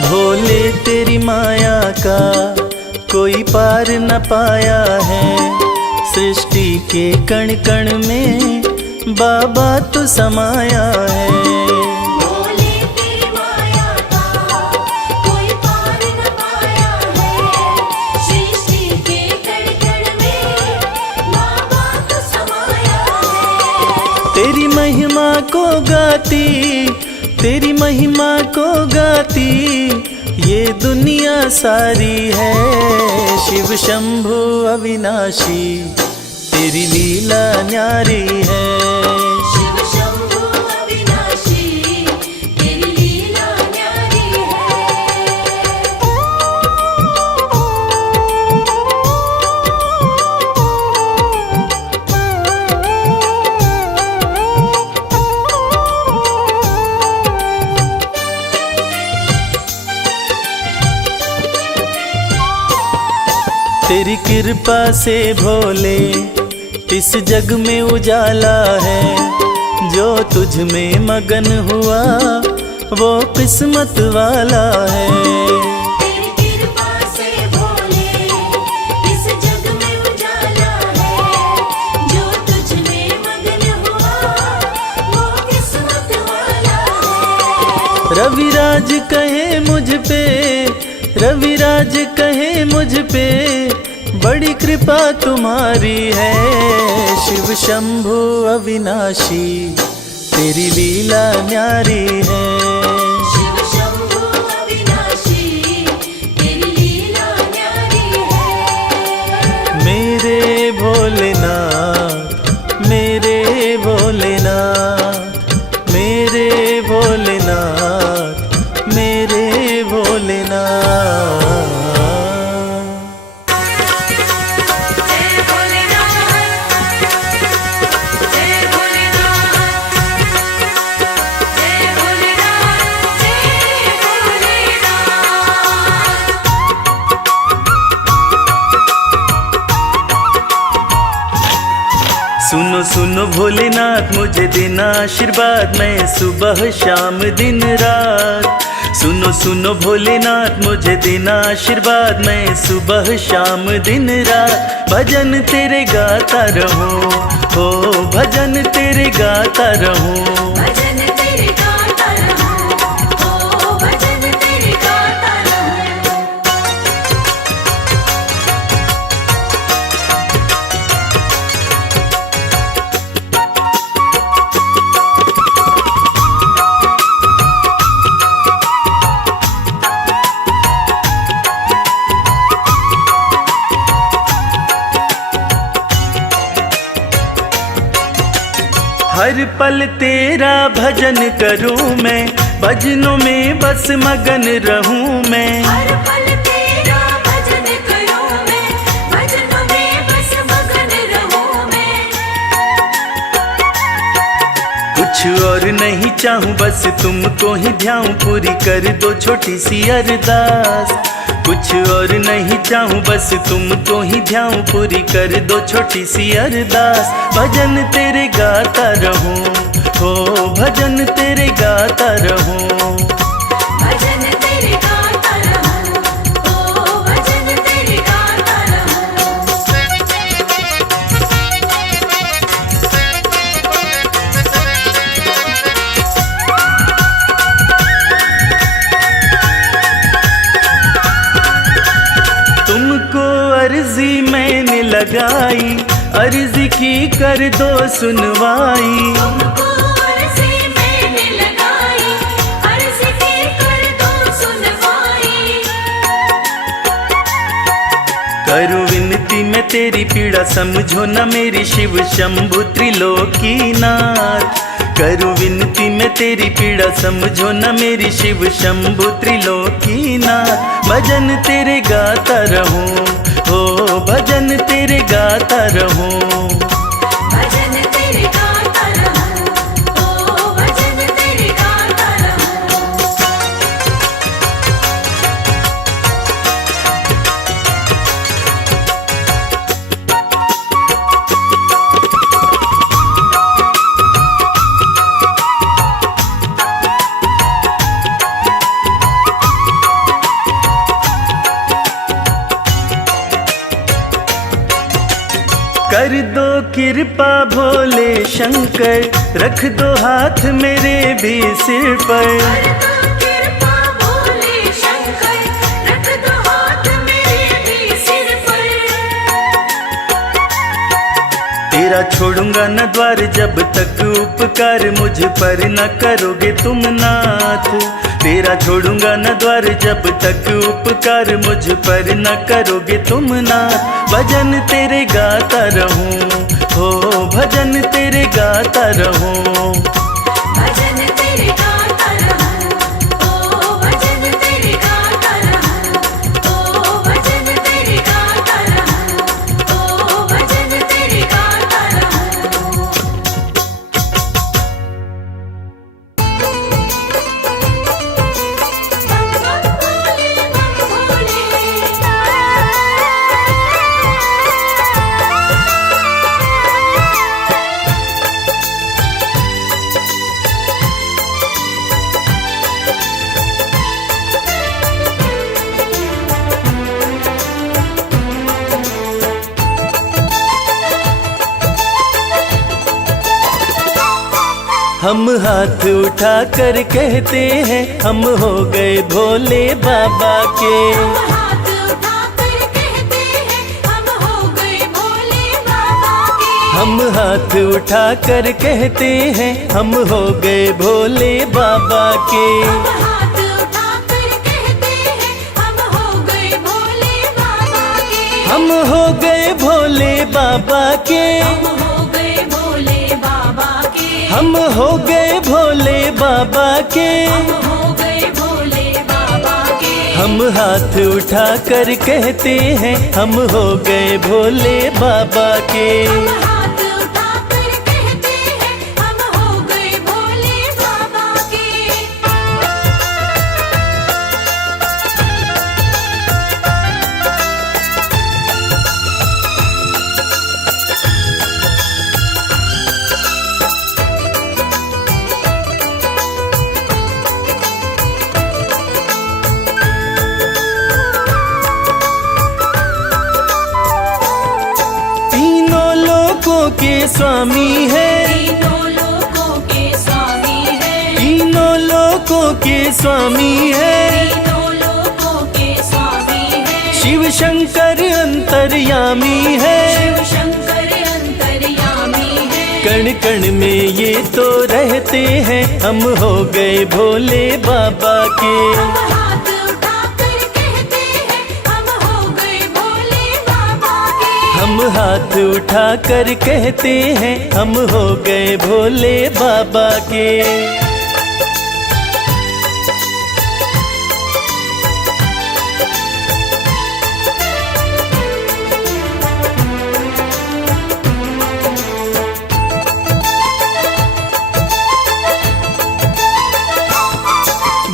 भोले तेरी माया का कोई पार न पाया है। सृष्टि के कण कण में बाबा तू समाया है। भोले तेरी माया का कोई पार न पाया है। सृष्टि के कण कण में बाबा तू समाया है। तेरी महिमा को गाती, तेरी महिमा को गाती ये दुनिया सारी है। शिव शंभु अविनाशी तेरी लीला न्यारी है। शिव शंभु अविनाशी तेरी लीला न्यारी तेरी कृपा से भोले इस जग में उजाला है। जो तुझ में मगन हुआ वो किस्मत वाला है। तेरी कृपा से भोले इस जग में उजाला है। जो तुझ में मगन हुआ वो किस्मत वाला है। रविराज कहे मुझ पे, रविराज कहे मुझ पे बड़ी कृपा तुम्हारी है। शिव शंभु अविनाशी तेरी लीला न्यारी है। शिव शंभु अविनाशी तेरी लीला न्यारी है। मेरे भोलेनाथ, मेरे भोलेनाथ, मेरे भोलेनाथ, मेरे भोलेनाथ। जय भोलेनाथ, जय भोलेनाथ, जय भोलेनाथ, जय भोलेनाथ। सुनो सुनो भोलेनाथ मुझे देना आशीर्वाद, मैं सुबह शाम दिन रात। सुनो सुनो भोलेनाथ मुझे देना आशीर्वाद, मैं सुबह शाम दिन रात भजन तेरे गाता रहूं। हो भजन तेरे गाता रहूं। भजन तेरे गाता रहूं। ओ भजन तेरे गाता रहूं। हर पल तेरा भजन करूं मैं, भजनों में बस मगन रहूं मैं। हर पल तेरा भजन करूं मैं, भजनों में बस मगन रहूं मैं। कुछ और नहीं चाहूं बस तुमको ही ध्याऊं, पूरी कर दो छोटी सी अरदास। कुछ और नहीं चाहूं बस तुमको ही ध्याऊं, पूरी कर दो छोटी सी अरदास। भजन तेरे गाता रहूं। हो भजन तेरे गाता रहूं। भजन तेरे गाता रहूं। ओ भजन तेरे गाता रहूं। अर्जी की कर दो सुनवाई। तुमको अर्जी मैंने लगाई, अर्जी की कर दो सुनवाई। करूं विनती मैं तेरी पीड़ा, समझो न मेरी शिव शंभु त्रिलोकीनाथ। करूं विनती मैं तेरी पीड़ा, समझो न मेरी शिव शंभु त्रिलोकीनाथ। भजन तेरे गाता रहूं, हो भजन तेरे गाता रहूं। भजन तेरे गाता रहूं, ओ भजन तेरे गाता रहूं। कर दो कृपा भोले शंकर, रख दो हाथ मेरे भी सिर पर। कर दो कृपा भोले शंकर, रख दो हाथ मेरे भी सिर पर। तेरा छोड़ूंगा न द्वार जब तक उपकार मुझ पर न करोगे तुम नाथ। तेरा छोड़ूंगा न द्वार जब तक उपकार मुझ पर न करोगे तुम नाथ। भजन तेरे गाता रहूं, हो भजन तेरे गाता रहूं। भजन तेरे गाता रहूं, ओ भजन तेरे गाता रहूं। ओ भजन तेरे गाता रहूं, ओ भजन तेरे गाता रहूं। हम हाथ उठा कर कहते हैं हम हो गए भोले बाबा के। हम हाथ उठा कर कहते हैं हम हो गए भोले बाबा के। हम हाथ उठा कर कहते हैं हम हो गए भोले बाबा के। हम हाथ उठा कर कहते हैं हम हो गए भोले बाबा के। हम हो गए भोले बाबा के। हम हो गए भोले बाबा के। हम हो गए भोले बाबा के। हम हो गए भोले बाबा के। हम हाथ उठा कर कहते हैं हम हो गए भोले बाबा के। हम हाथ उठा कर कहते हैं हम हो गए भोले बाबा के। के स्वामी है, तीनों लोकों के स्वामी है। तीनों लोकों के स्वामी है। तीनों लोकों के स्वामी है। शिव शंकर अंतर्यामी है। शिव शंकर अंतर्यामी है। कण कण में ये तो रहते हैं हम हो गए भोले बाबा के। हम हाथ उठा कर कहते हैं हम हो गए भोले बाबा के। हम हाथ उठा कर कहते हैं हम हो गए भोले बाबा के।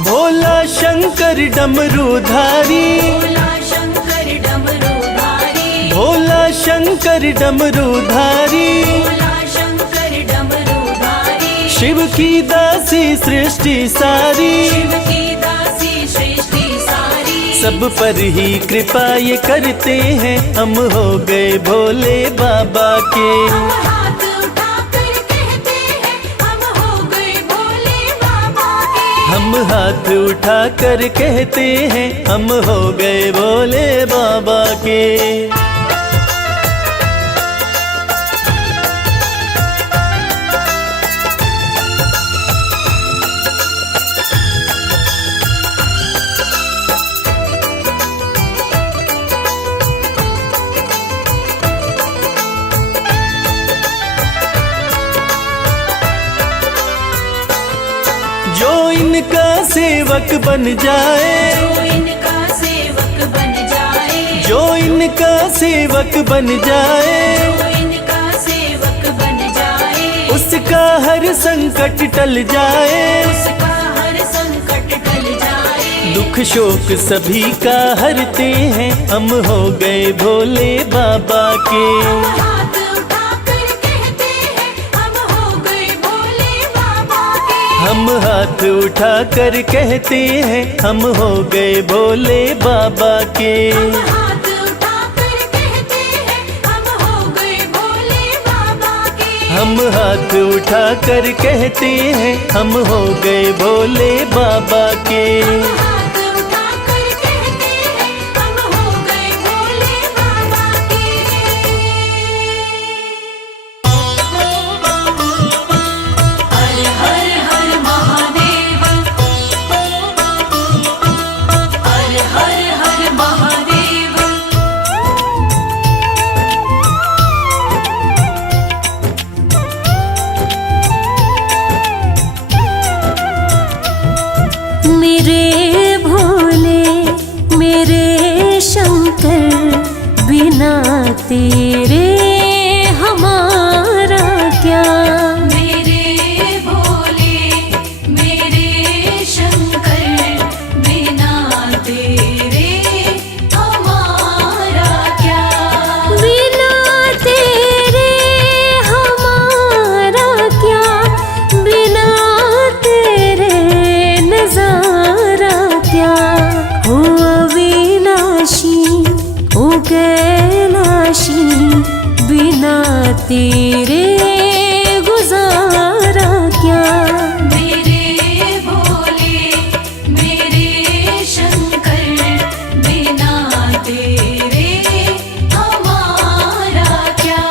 भोला शंकर डमरूधारी। भोला शंकर डमरूधारी। भोला शंकर डमरूधारी। भोला शंकर डमरूधारी। शिव की दासी सृष्टि सारी। शिव की दासी सृष्टि सारी। सब पर ही कृपा ये करते हैं हम हो गए भोले बाबा के। हम हाथ उठा कर कहते हैं हम हो गए भोले बाबा के। हम हाथ उठा कर कहते हैं हम हो गए भोले बाबा के। सेवक बन जाए, जो इनका सेवक बन जाए, जो इनका सेवक बन जाए, जो इनका सेवक बन जाए, उसका हर संकट टल जाए, उसका हर संकट टल जाए। दुख शोक सभी का हरते हैं, हम हो गए भोले बाबा के। हाथ उठाकर कहते हैं, हम हो गए भोले बाबा के। हम हाथ उठाकर कहते हैं, हम हो गए भोले बाबा के। हाथ उठाकर कहते हैं, हम हो गए भोले बाबा के। हम हाथ उठाकर कहते हैं, हम हो गए भोले बाबा के। हाथ उठाकर कहते हैं, हम हो गए भोले बाबा के। हर हर हर महादेव, हर हर हर महादेव। मेरे भोले मेरे शंकर, बिना तेरे हमारा क्या। मेरे भोले मेरे शंकर, बिना तेरे हमारा क्या। बिना तेरे हमारा क्या, बिना तेरे नजारा क्या। हो अविनाशी हो कैलाशी, बिना तेरे गुजारा क्या। मेरे भोले मेरे शंकर, बिना तेरे हमारा क्या।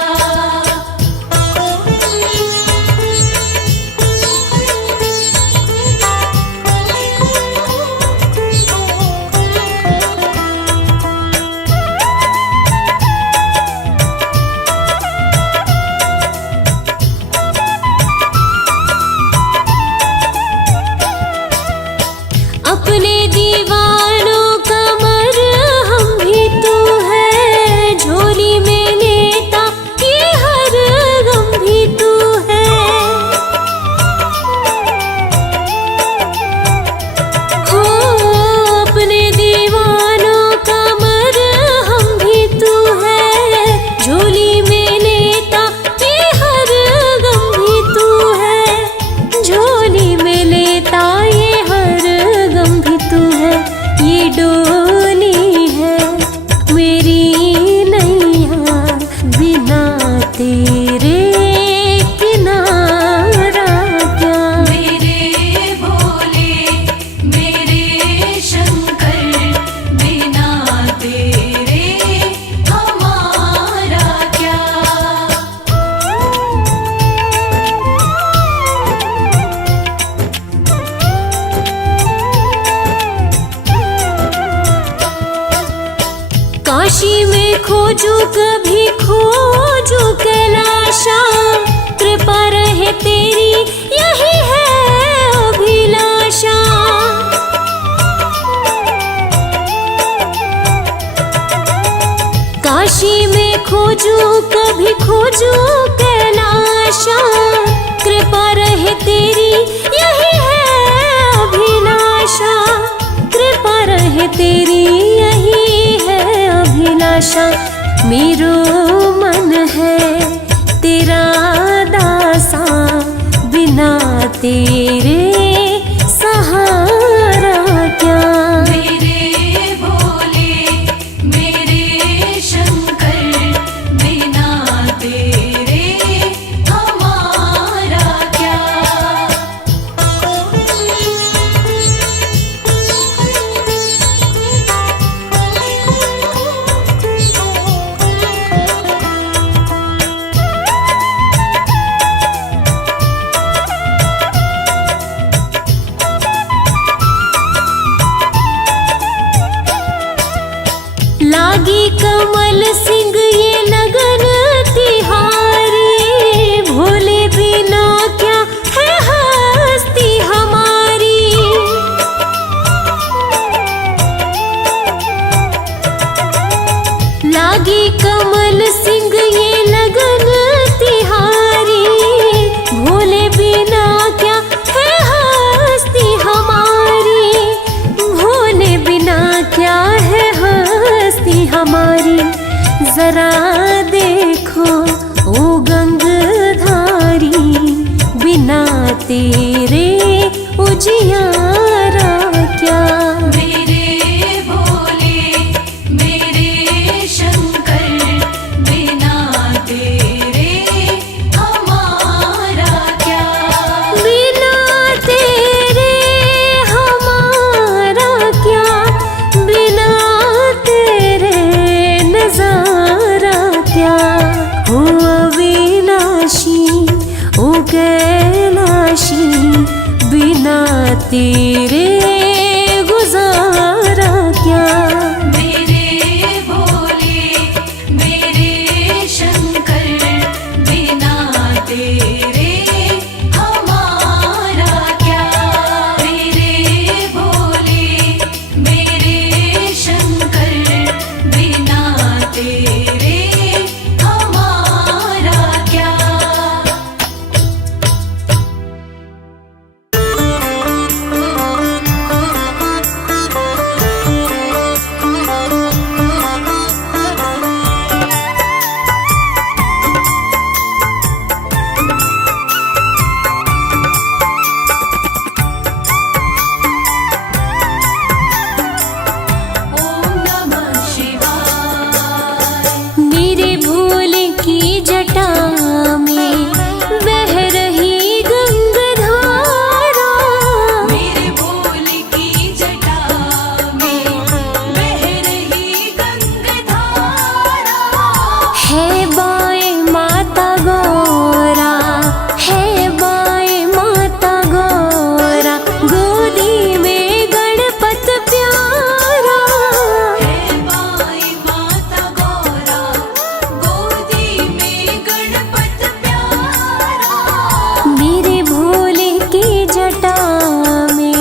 अपने दीवानों का मरहम भी तू है, झोली में लेता ये हर गम भी तू है। हो अपने दीवानों का मरहम भी तू है, झोली में लेता ये हर गम भी तू है। झोली में लेता ये हर गम भी तू है। ये डोली है मेरी नैया, बिना तेरे किनारा क्या। मेरे भोले मेरे शंकर, बिना तेरे हमारा क्या। काशी में खोजू कभी खोजू कैलाशा, कृपा रहे तेरी यही है अभिलाषा। काशी में खोजू कभी खोजू कैलाशा, कृपा रहे तेरी यही है अभिलाषा। कृपा रहे तेरी यही है अभिलाषा। मेरो मन है तेरा दासा, बिना तेरे सहारा क्या। मेरे भोले मेरे शंकर, बिना तेरे हमारा क्या। लागी कमल सिंह ये लगन तिहारी, भोले बिना क्या है हस्ती हमारी। जरा देखो ओ गंगधारी, बिना तेरे उजियारा क्या। मेरे भोले मेरे शंकर, बिना तेरे हमारा क्या। बिना तेरे हमारा क्या, बिना तेरे नजारा क्या। ओ अविनाशी ओ कैलाशी, बिना तेरे गुजारा क्या। मेरे भोले मेरे शंकर, बिना तेरे हमारा क्या। मेरे भोले मेरे शंकर, बिना तेरे हमारा क्या। ओम नमः शिवाय। मेरे भोले की जटा में बह रही गंगधारा। मेरे भोले की जटा में बह रही गंगधारा। है बाएं माता गौरा, है बाएं माता गौरा, गोदी में गणपत प्यारा। है बाई माता गौरा, गोदी में गणपत प्यारा। मेरे भोले की जटा में।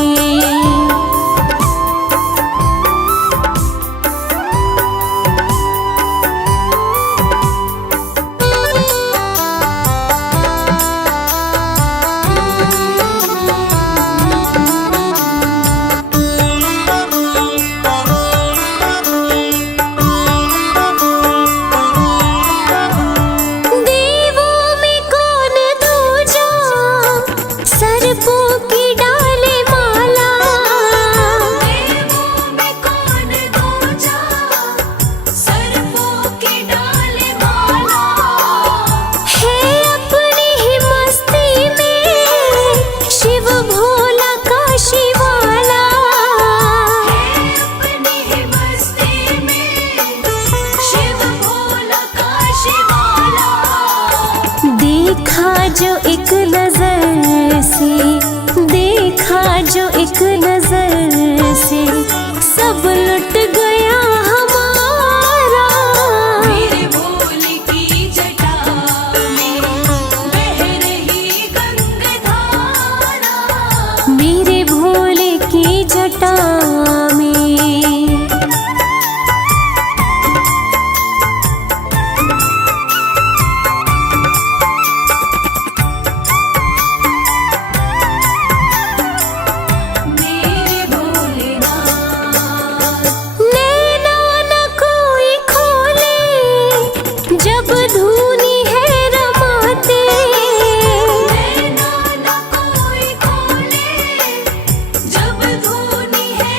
देवों में कौन दूजा, सर्पों की डाले माला। देवों में कौन दूजा, सर्पों की डाले माला। है अपनी ही मस्ती में शिव भोला काशी वाला। अपनी ही मस्ती में शिव भोला काशी वाला। देखा जो एक नजर से, देखा जो एक नजर से, सब लुट गया हमारा। मेरे भोले की जटा में बह रही गंगधारा। मेरे भोले की जटा में। मेरे भोलेनाथ। नैना न कोई खोले, जब धूनी है रमाते। नैना न कोई खोले, जब धूनी है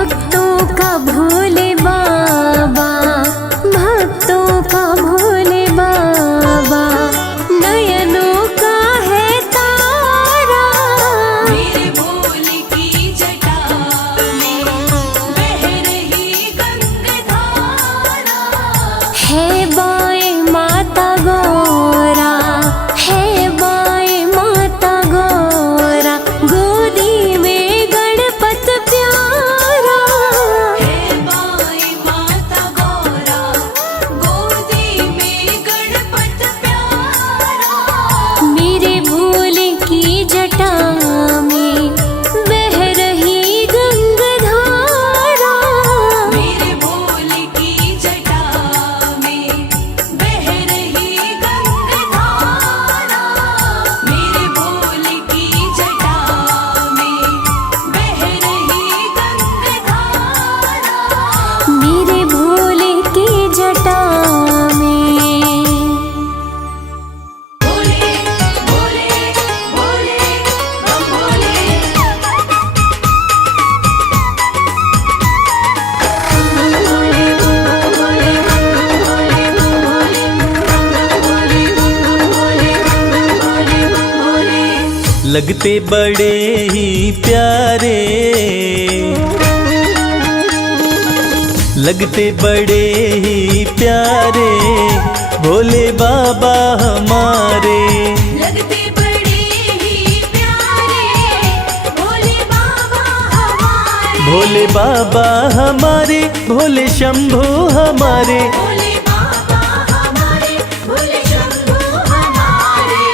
भक्तों का भोले बाबा, भक्तों का भोले बाबा, नयनों का है तारा। मेरे भोले की जटा में बह रही गंगाधारा। है बाएं माता गौरा, है बाएं माता गौरा, गोदी में गणपत प्यारा। हे बाई माता गौरा, गोदी में गणपत प्यारा। मेरे भोले की जटा में बह रही गंगाधारा। मेरे भोले की जटा में बह रही गंगाधारा। मेरे भोले की जटा में बह रही गंगाधारा। मेरे भोले की जटा में। भोले भोले भोले बम भोले। लगते बड़े ही प्यारे, लगते बड़े ही प्यारे, भोले बाबा हमारे। लगते बड़े ही प्यारे, भोले बाबा हमारे। भोले बाबा हमारे, भोले शंभू हमारे। भोले बाबा हमारे, भोले शंभू हमारे।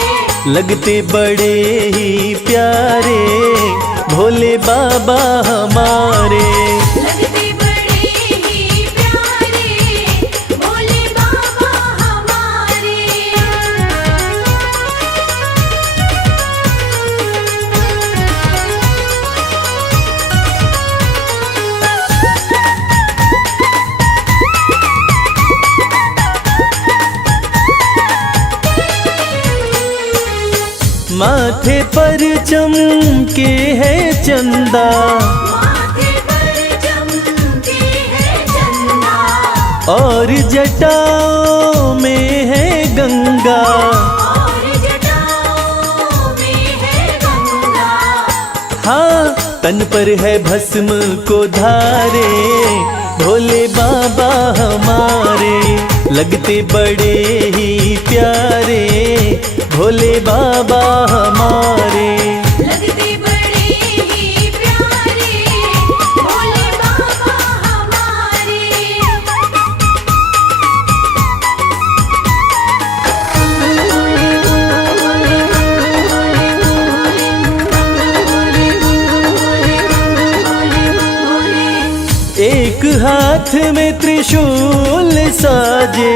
लगते बड़े ही प्यारे, भोले बाबा हमारे। लगते बड़े ही प्यारे, भोले बाबा हमारे। माथे पर चमके है चंदा, माथे पर चमके है चंदा। और जटाओं में है गंगा। और जटाओं में है गंगा। हाँ, तन पर है भस्म को धारे, भोले बाबा हमारे। लगते बड़े ही प्यारे, भोले बाबा हमारे। लगते बड़े ही प्यारे, भोले बाबा हमारे। एक हाथ में त्रिशूल साजे,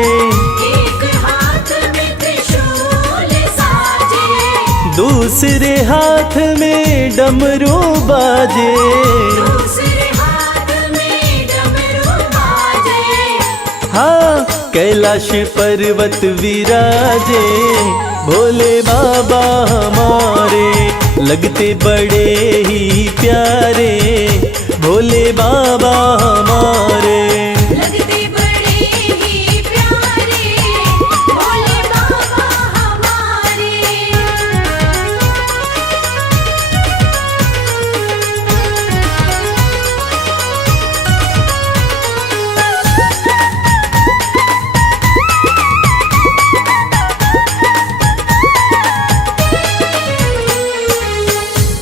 एक हाथ में त्रिशूल साजे। दूसरे हाथ में डमरू बाजे। दूसरे हाथ में डमरू बाजे। हाँ, कैलाश पर्वत विराजे, भोले बाबा हमारे। लगते बड़े ही प्यारे, भोले बाबा हमारे। लगते बड़े ही प्यारे, भोले बाबा हमारे।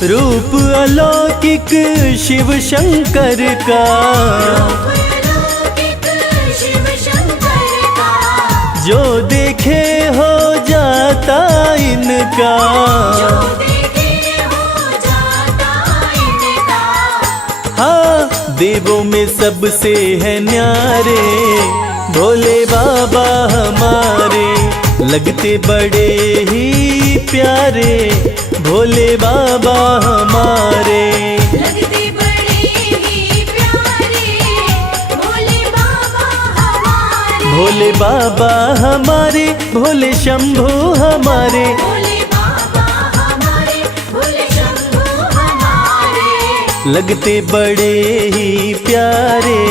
रूप अलौकिक शिव शंकर का, अलौकिक शिव शंकर का। जो देखे हो जाता इनका। जो देखे हो जाता इनका। हाँ, देवों में सबसे है न्यारे, भोले बाबा हमारे। लगते बड़े ही प्यारे, भोले बाबा हमारे। लगते बड़े ही प्यारे, भोले बाबा हमारे। भोले बाबा हमारे, भोले शंभू हमारे। भोले बाबा हमारे, भोले शंभू हमारे। लगते बड़े ही प्यारे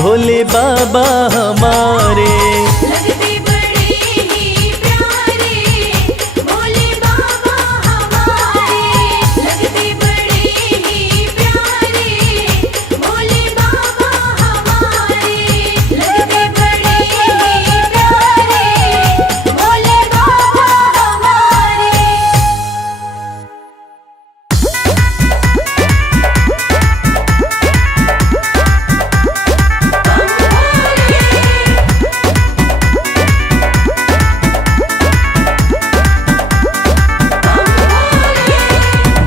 भोले बाबा हमारे। लगते बड़े ही प्यारे भोले बाबा हमारे। लगते बड़े ही प्यारे भोले बाबा हमारे। लगते बड़े ही प्यारे भोले बाबा हमारे।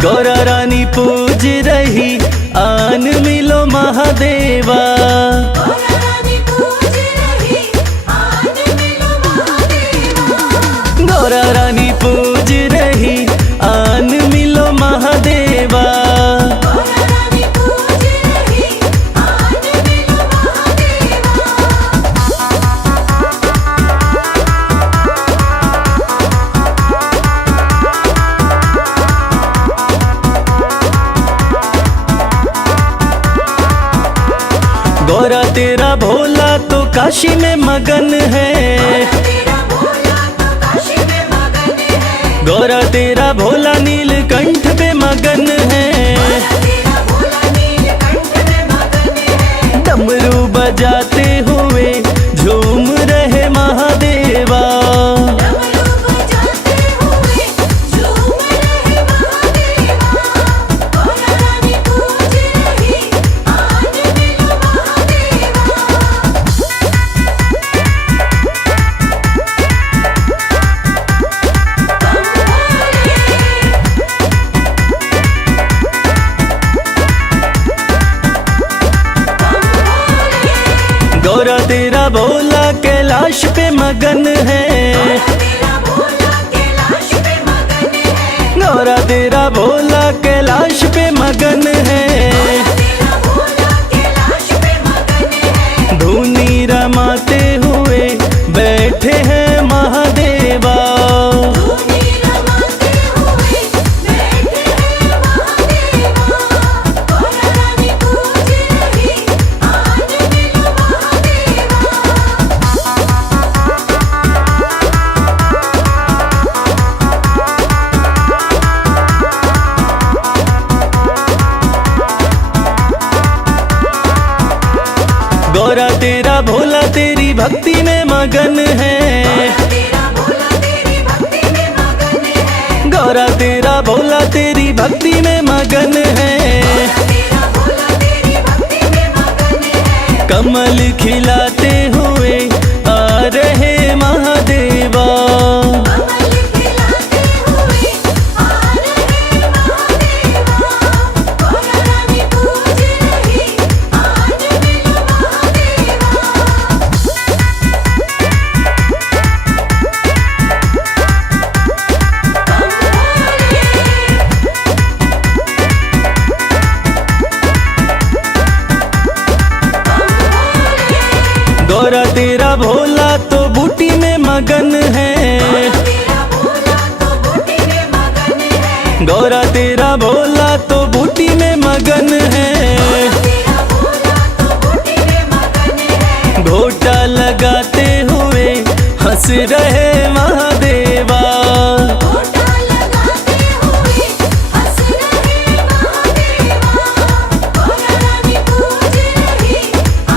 गौरा रानी पूज रही आन मिलो महादेवा। गौरा रानी पूज रही आन मिलो महादेवा। गौरा रानी पूज रही आन मिलो महादेवा। गौरा रानी पूज रही आन मिलो महादेवा। गौरा तेरा भोला तो काशी में मगन है। तेरा भोला तो काशी में मगन है। गौरा तेरा भोला नीलकंठ पे मगन है। तेरा भोला नीलकंठ में मगन है। डमरू बजाते हुए झूम रहे महादेवा। डमरू बजाते हुए झूम रहे महादेवा। गौरा रानी पूज रही आन मिलो महादेवा। गौरा तेरा भोला कैलाश पे मगन है। तेरा भोला कैलाश पे मगन है। गौरा तेरा भोला कैलाश पे मगन है। तेरा भोला कैलाश पे मगन है। धूनी रमाते हुए बैठे हैं महादेवा। धूनी रमाते हुए बैठे हैं महादेवा। गौरा रानी पूज रही आन मिलो महादेवा। गौरा तेरा भोला तेरी भक्ति में मगन है। तेरा भोला तेरी भक्ति में मगन है। गौरा तेरा भोला तेरी भक्ति में मगन है। तेरा भोला तेरी भक्ति में मगन है। कमल खिलाते हुए आ रहे महादेवा। कमल खिलाते हुए आ रहे महादेवा। गौरा रानी पूज रही आन मिलो महादेवा। गौरा तेरा भोला तो बूटी में मगन है। तेरा भोला तो बूटी में मगन है। गौरा तेरा भोला तो बूटी में मगन है। तेरा भोला तो बूटी में मगन है। घोटा लगाते हुए हंस रहे महादेवा। घोटा लगाते हुए हंस रहे महादेवा। गौरा रानी पूज रही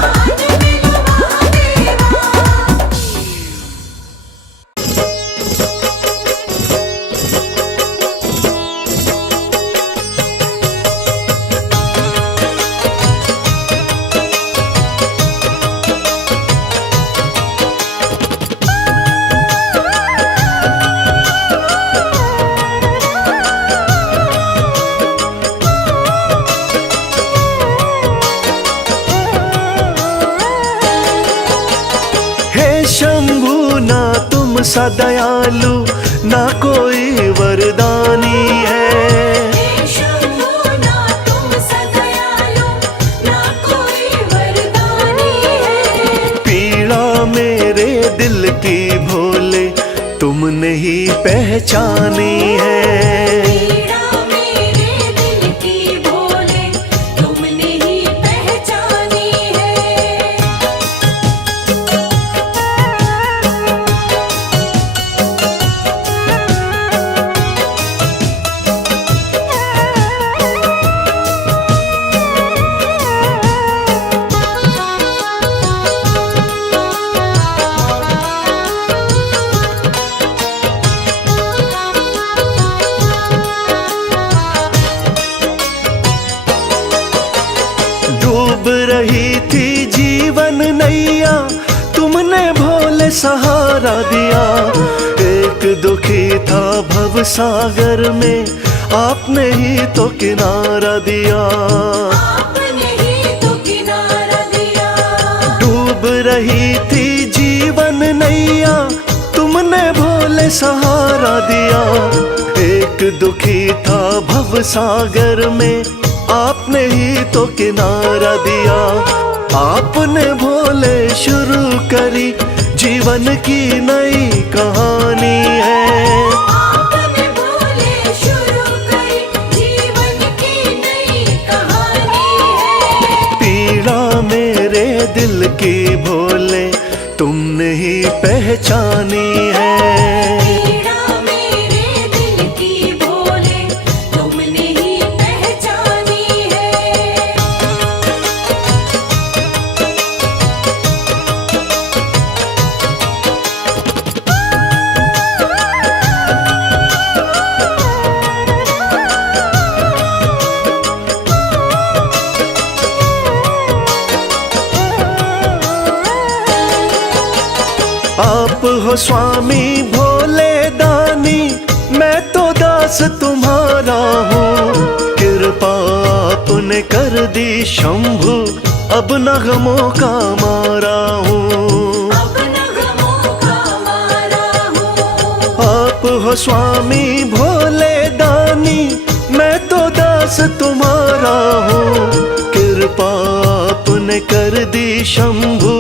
आन मिलो महादेवा। सा दयालु ना कोई वरदानी है। हे शंभू ना तुम सदयालु ना कोई वरदानी है। पीड़ा मेरे दिल की भोले तुमने ही पहचानी है। पीड़ा मेरे दिल की भोले तुमने ही पहचानी रही थी जीवन नैया, तुमने भोले सहारा दिया। एक दुखी था भव सागर में, आपने ही तो किनारा दिया। आपने ही तो किनारा दिया। डूब रही थी जीवन नैया, तुमने भोले सहारा दिया। एक दुखी था भव सागर में, आपने ही तो किनारा दिया। आपने भोले शुरू करी जीवन की नई कहानी है। आपने भोले शुरू करी जीवन की नई कहानी है। पीड़ा मेरे दिल की भोले तुमने ही पहचानी है। पीड़ा मेरे दिल की भोले तुमने ही पहचानी है। आप हो स्वामी भोले दानी, मैं तो दास तुम्हारा हूँ। कृपा आपने कर दी शंभु, अब न गमों का मारा हूँ। अब न गमों का मारा हूँ। आप हो स्वामी भोले दानी, मैं तो दास तुम्हारा हूँ। कृपा आपने कर दी शंभु,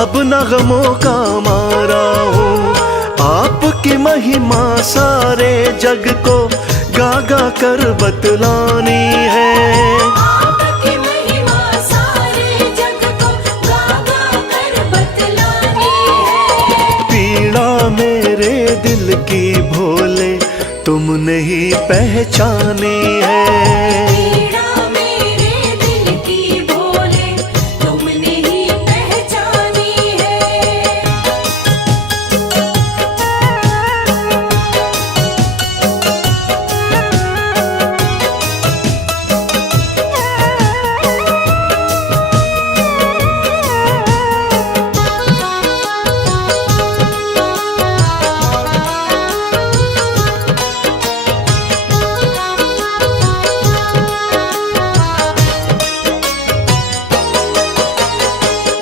अब न गमों का मारा हूँ। आपकी महिमा सारे जग को गा गा कर बतलानी है। आपकी महिमा सारे जग को गा गा कर बतलानी है। पीड़ा मेरे दिल की भोले तुमने ही पहचानी है। पीड़ा मेरे दिल की भोले तुमने ही पहचानी है।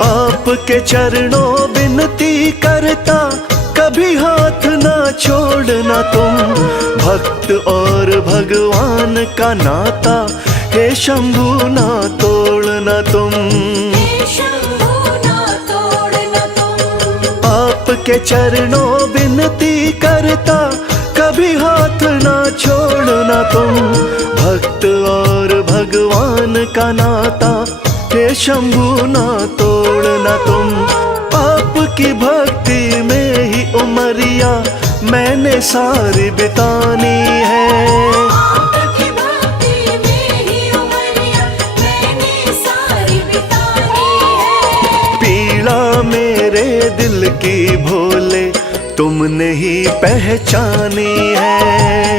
आपके चरणों विनती करता, कभी हाथ ना छोड़ना तुम। भक्त और भगवान का नाता, हे शंभु ना तोड़ना तुम। हे शंभू ना तोड़ना तुम। आपके चरणों विनती करता, कभी हाथ ना छोड़ना तुम। भक्त और भगवान का नाता, हे शंभु ना तोड़ना तुम। आपकी भक्ति में ही उमरिया मैंने सारी बितानी है। आपकी भक्ति में ही उमरिया मैंने सारी बितानी है। पीड़ा मेरे दिल की भोले तुमने ही पहचानी है।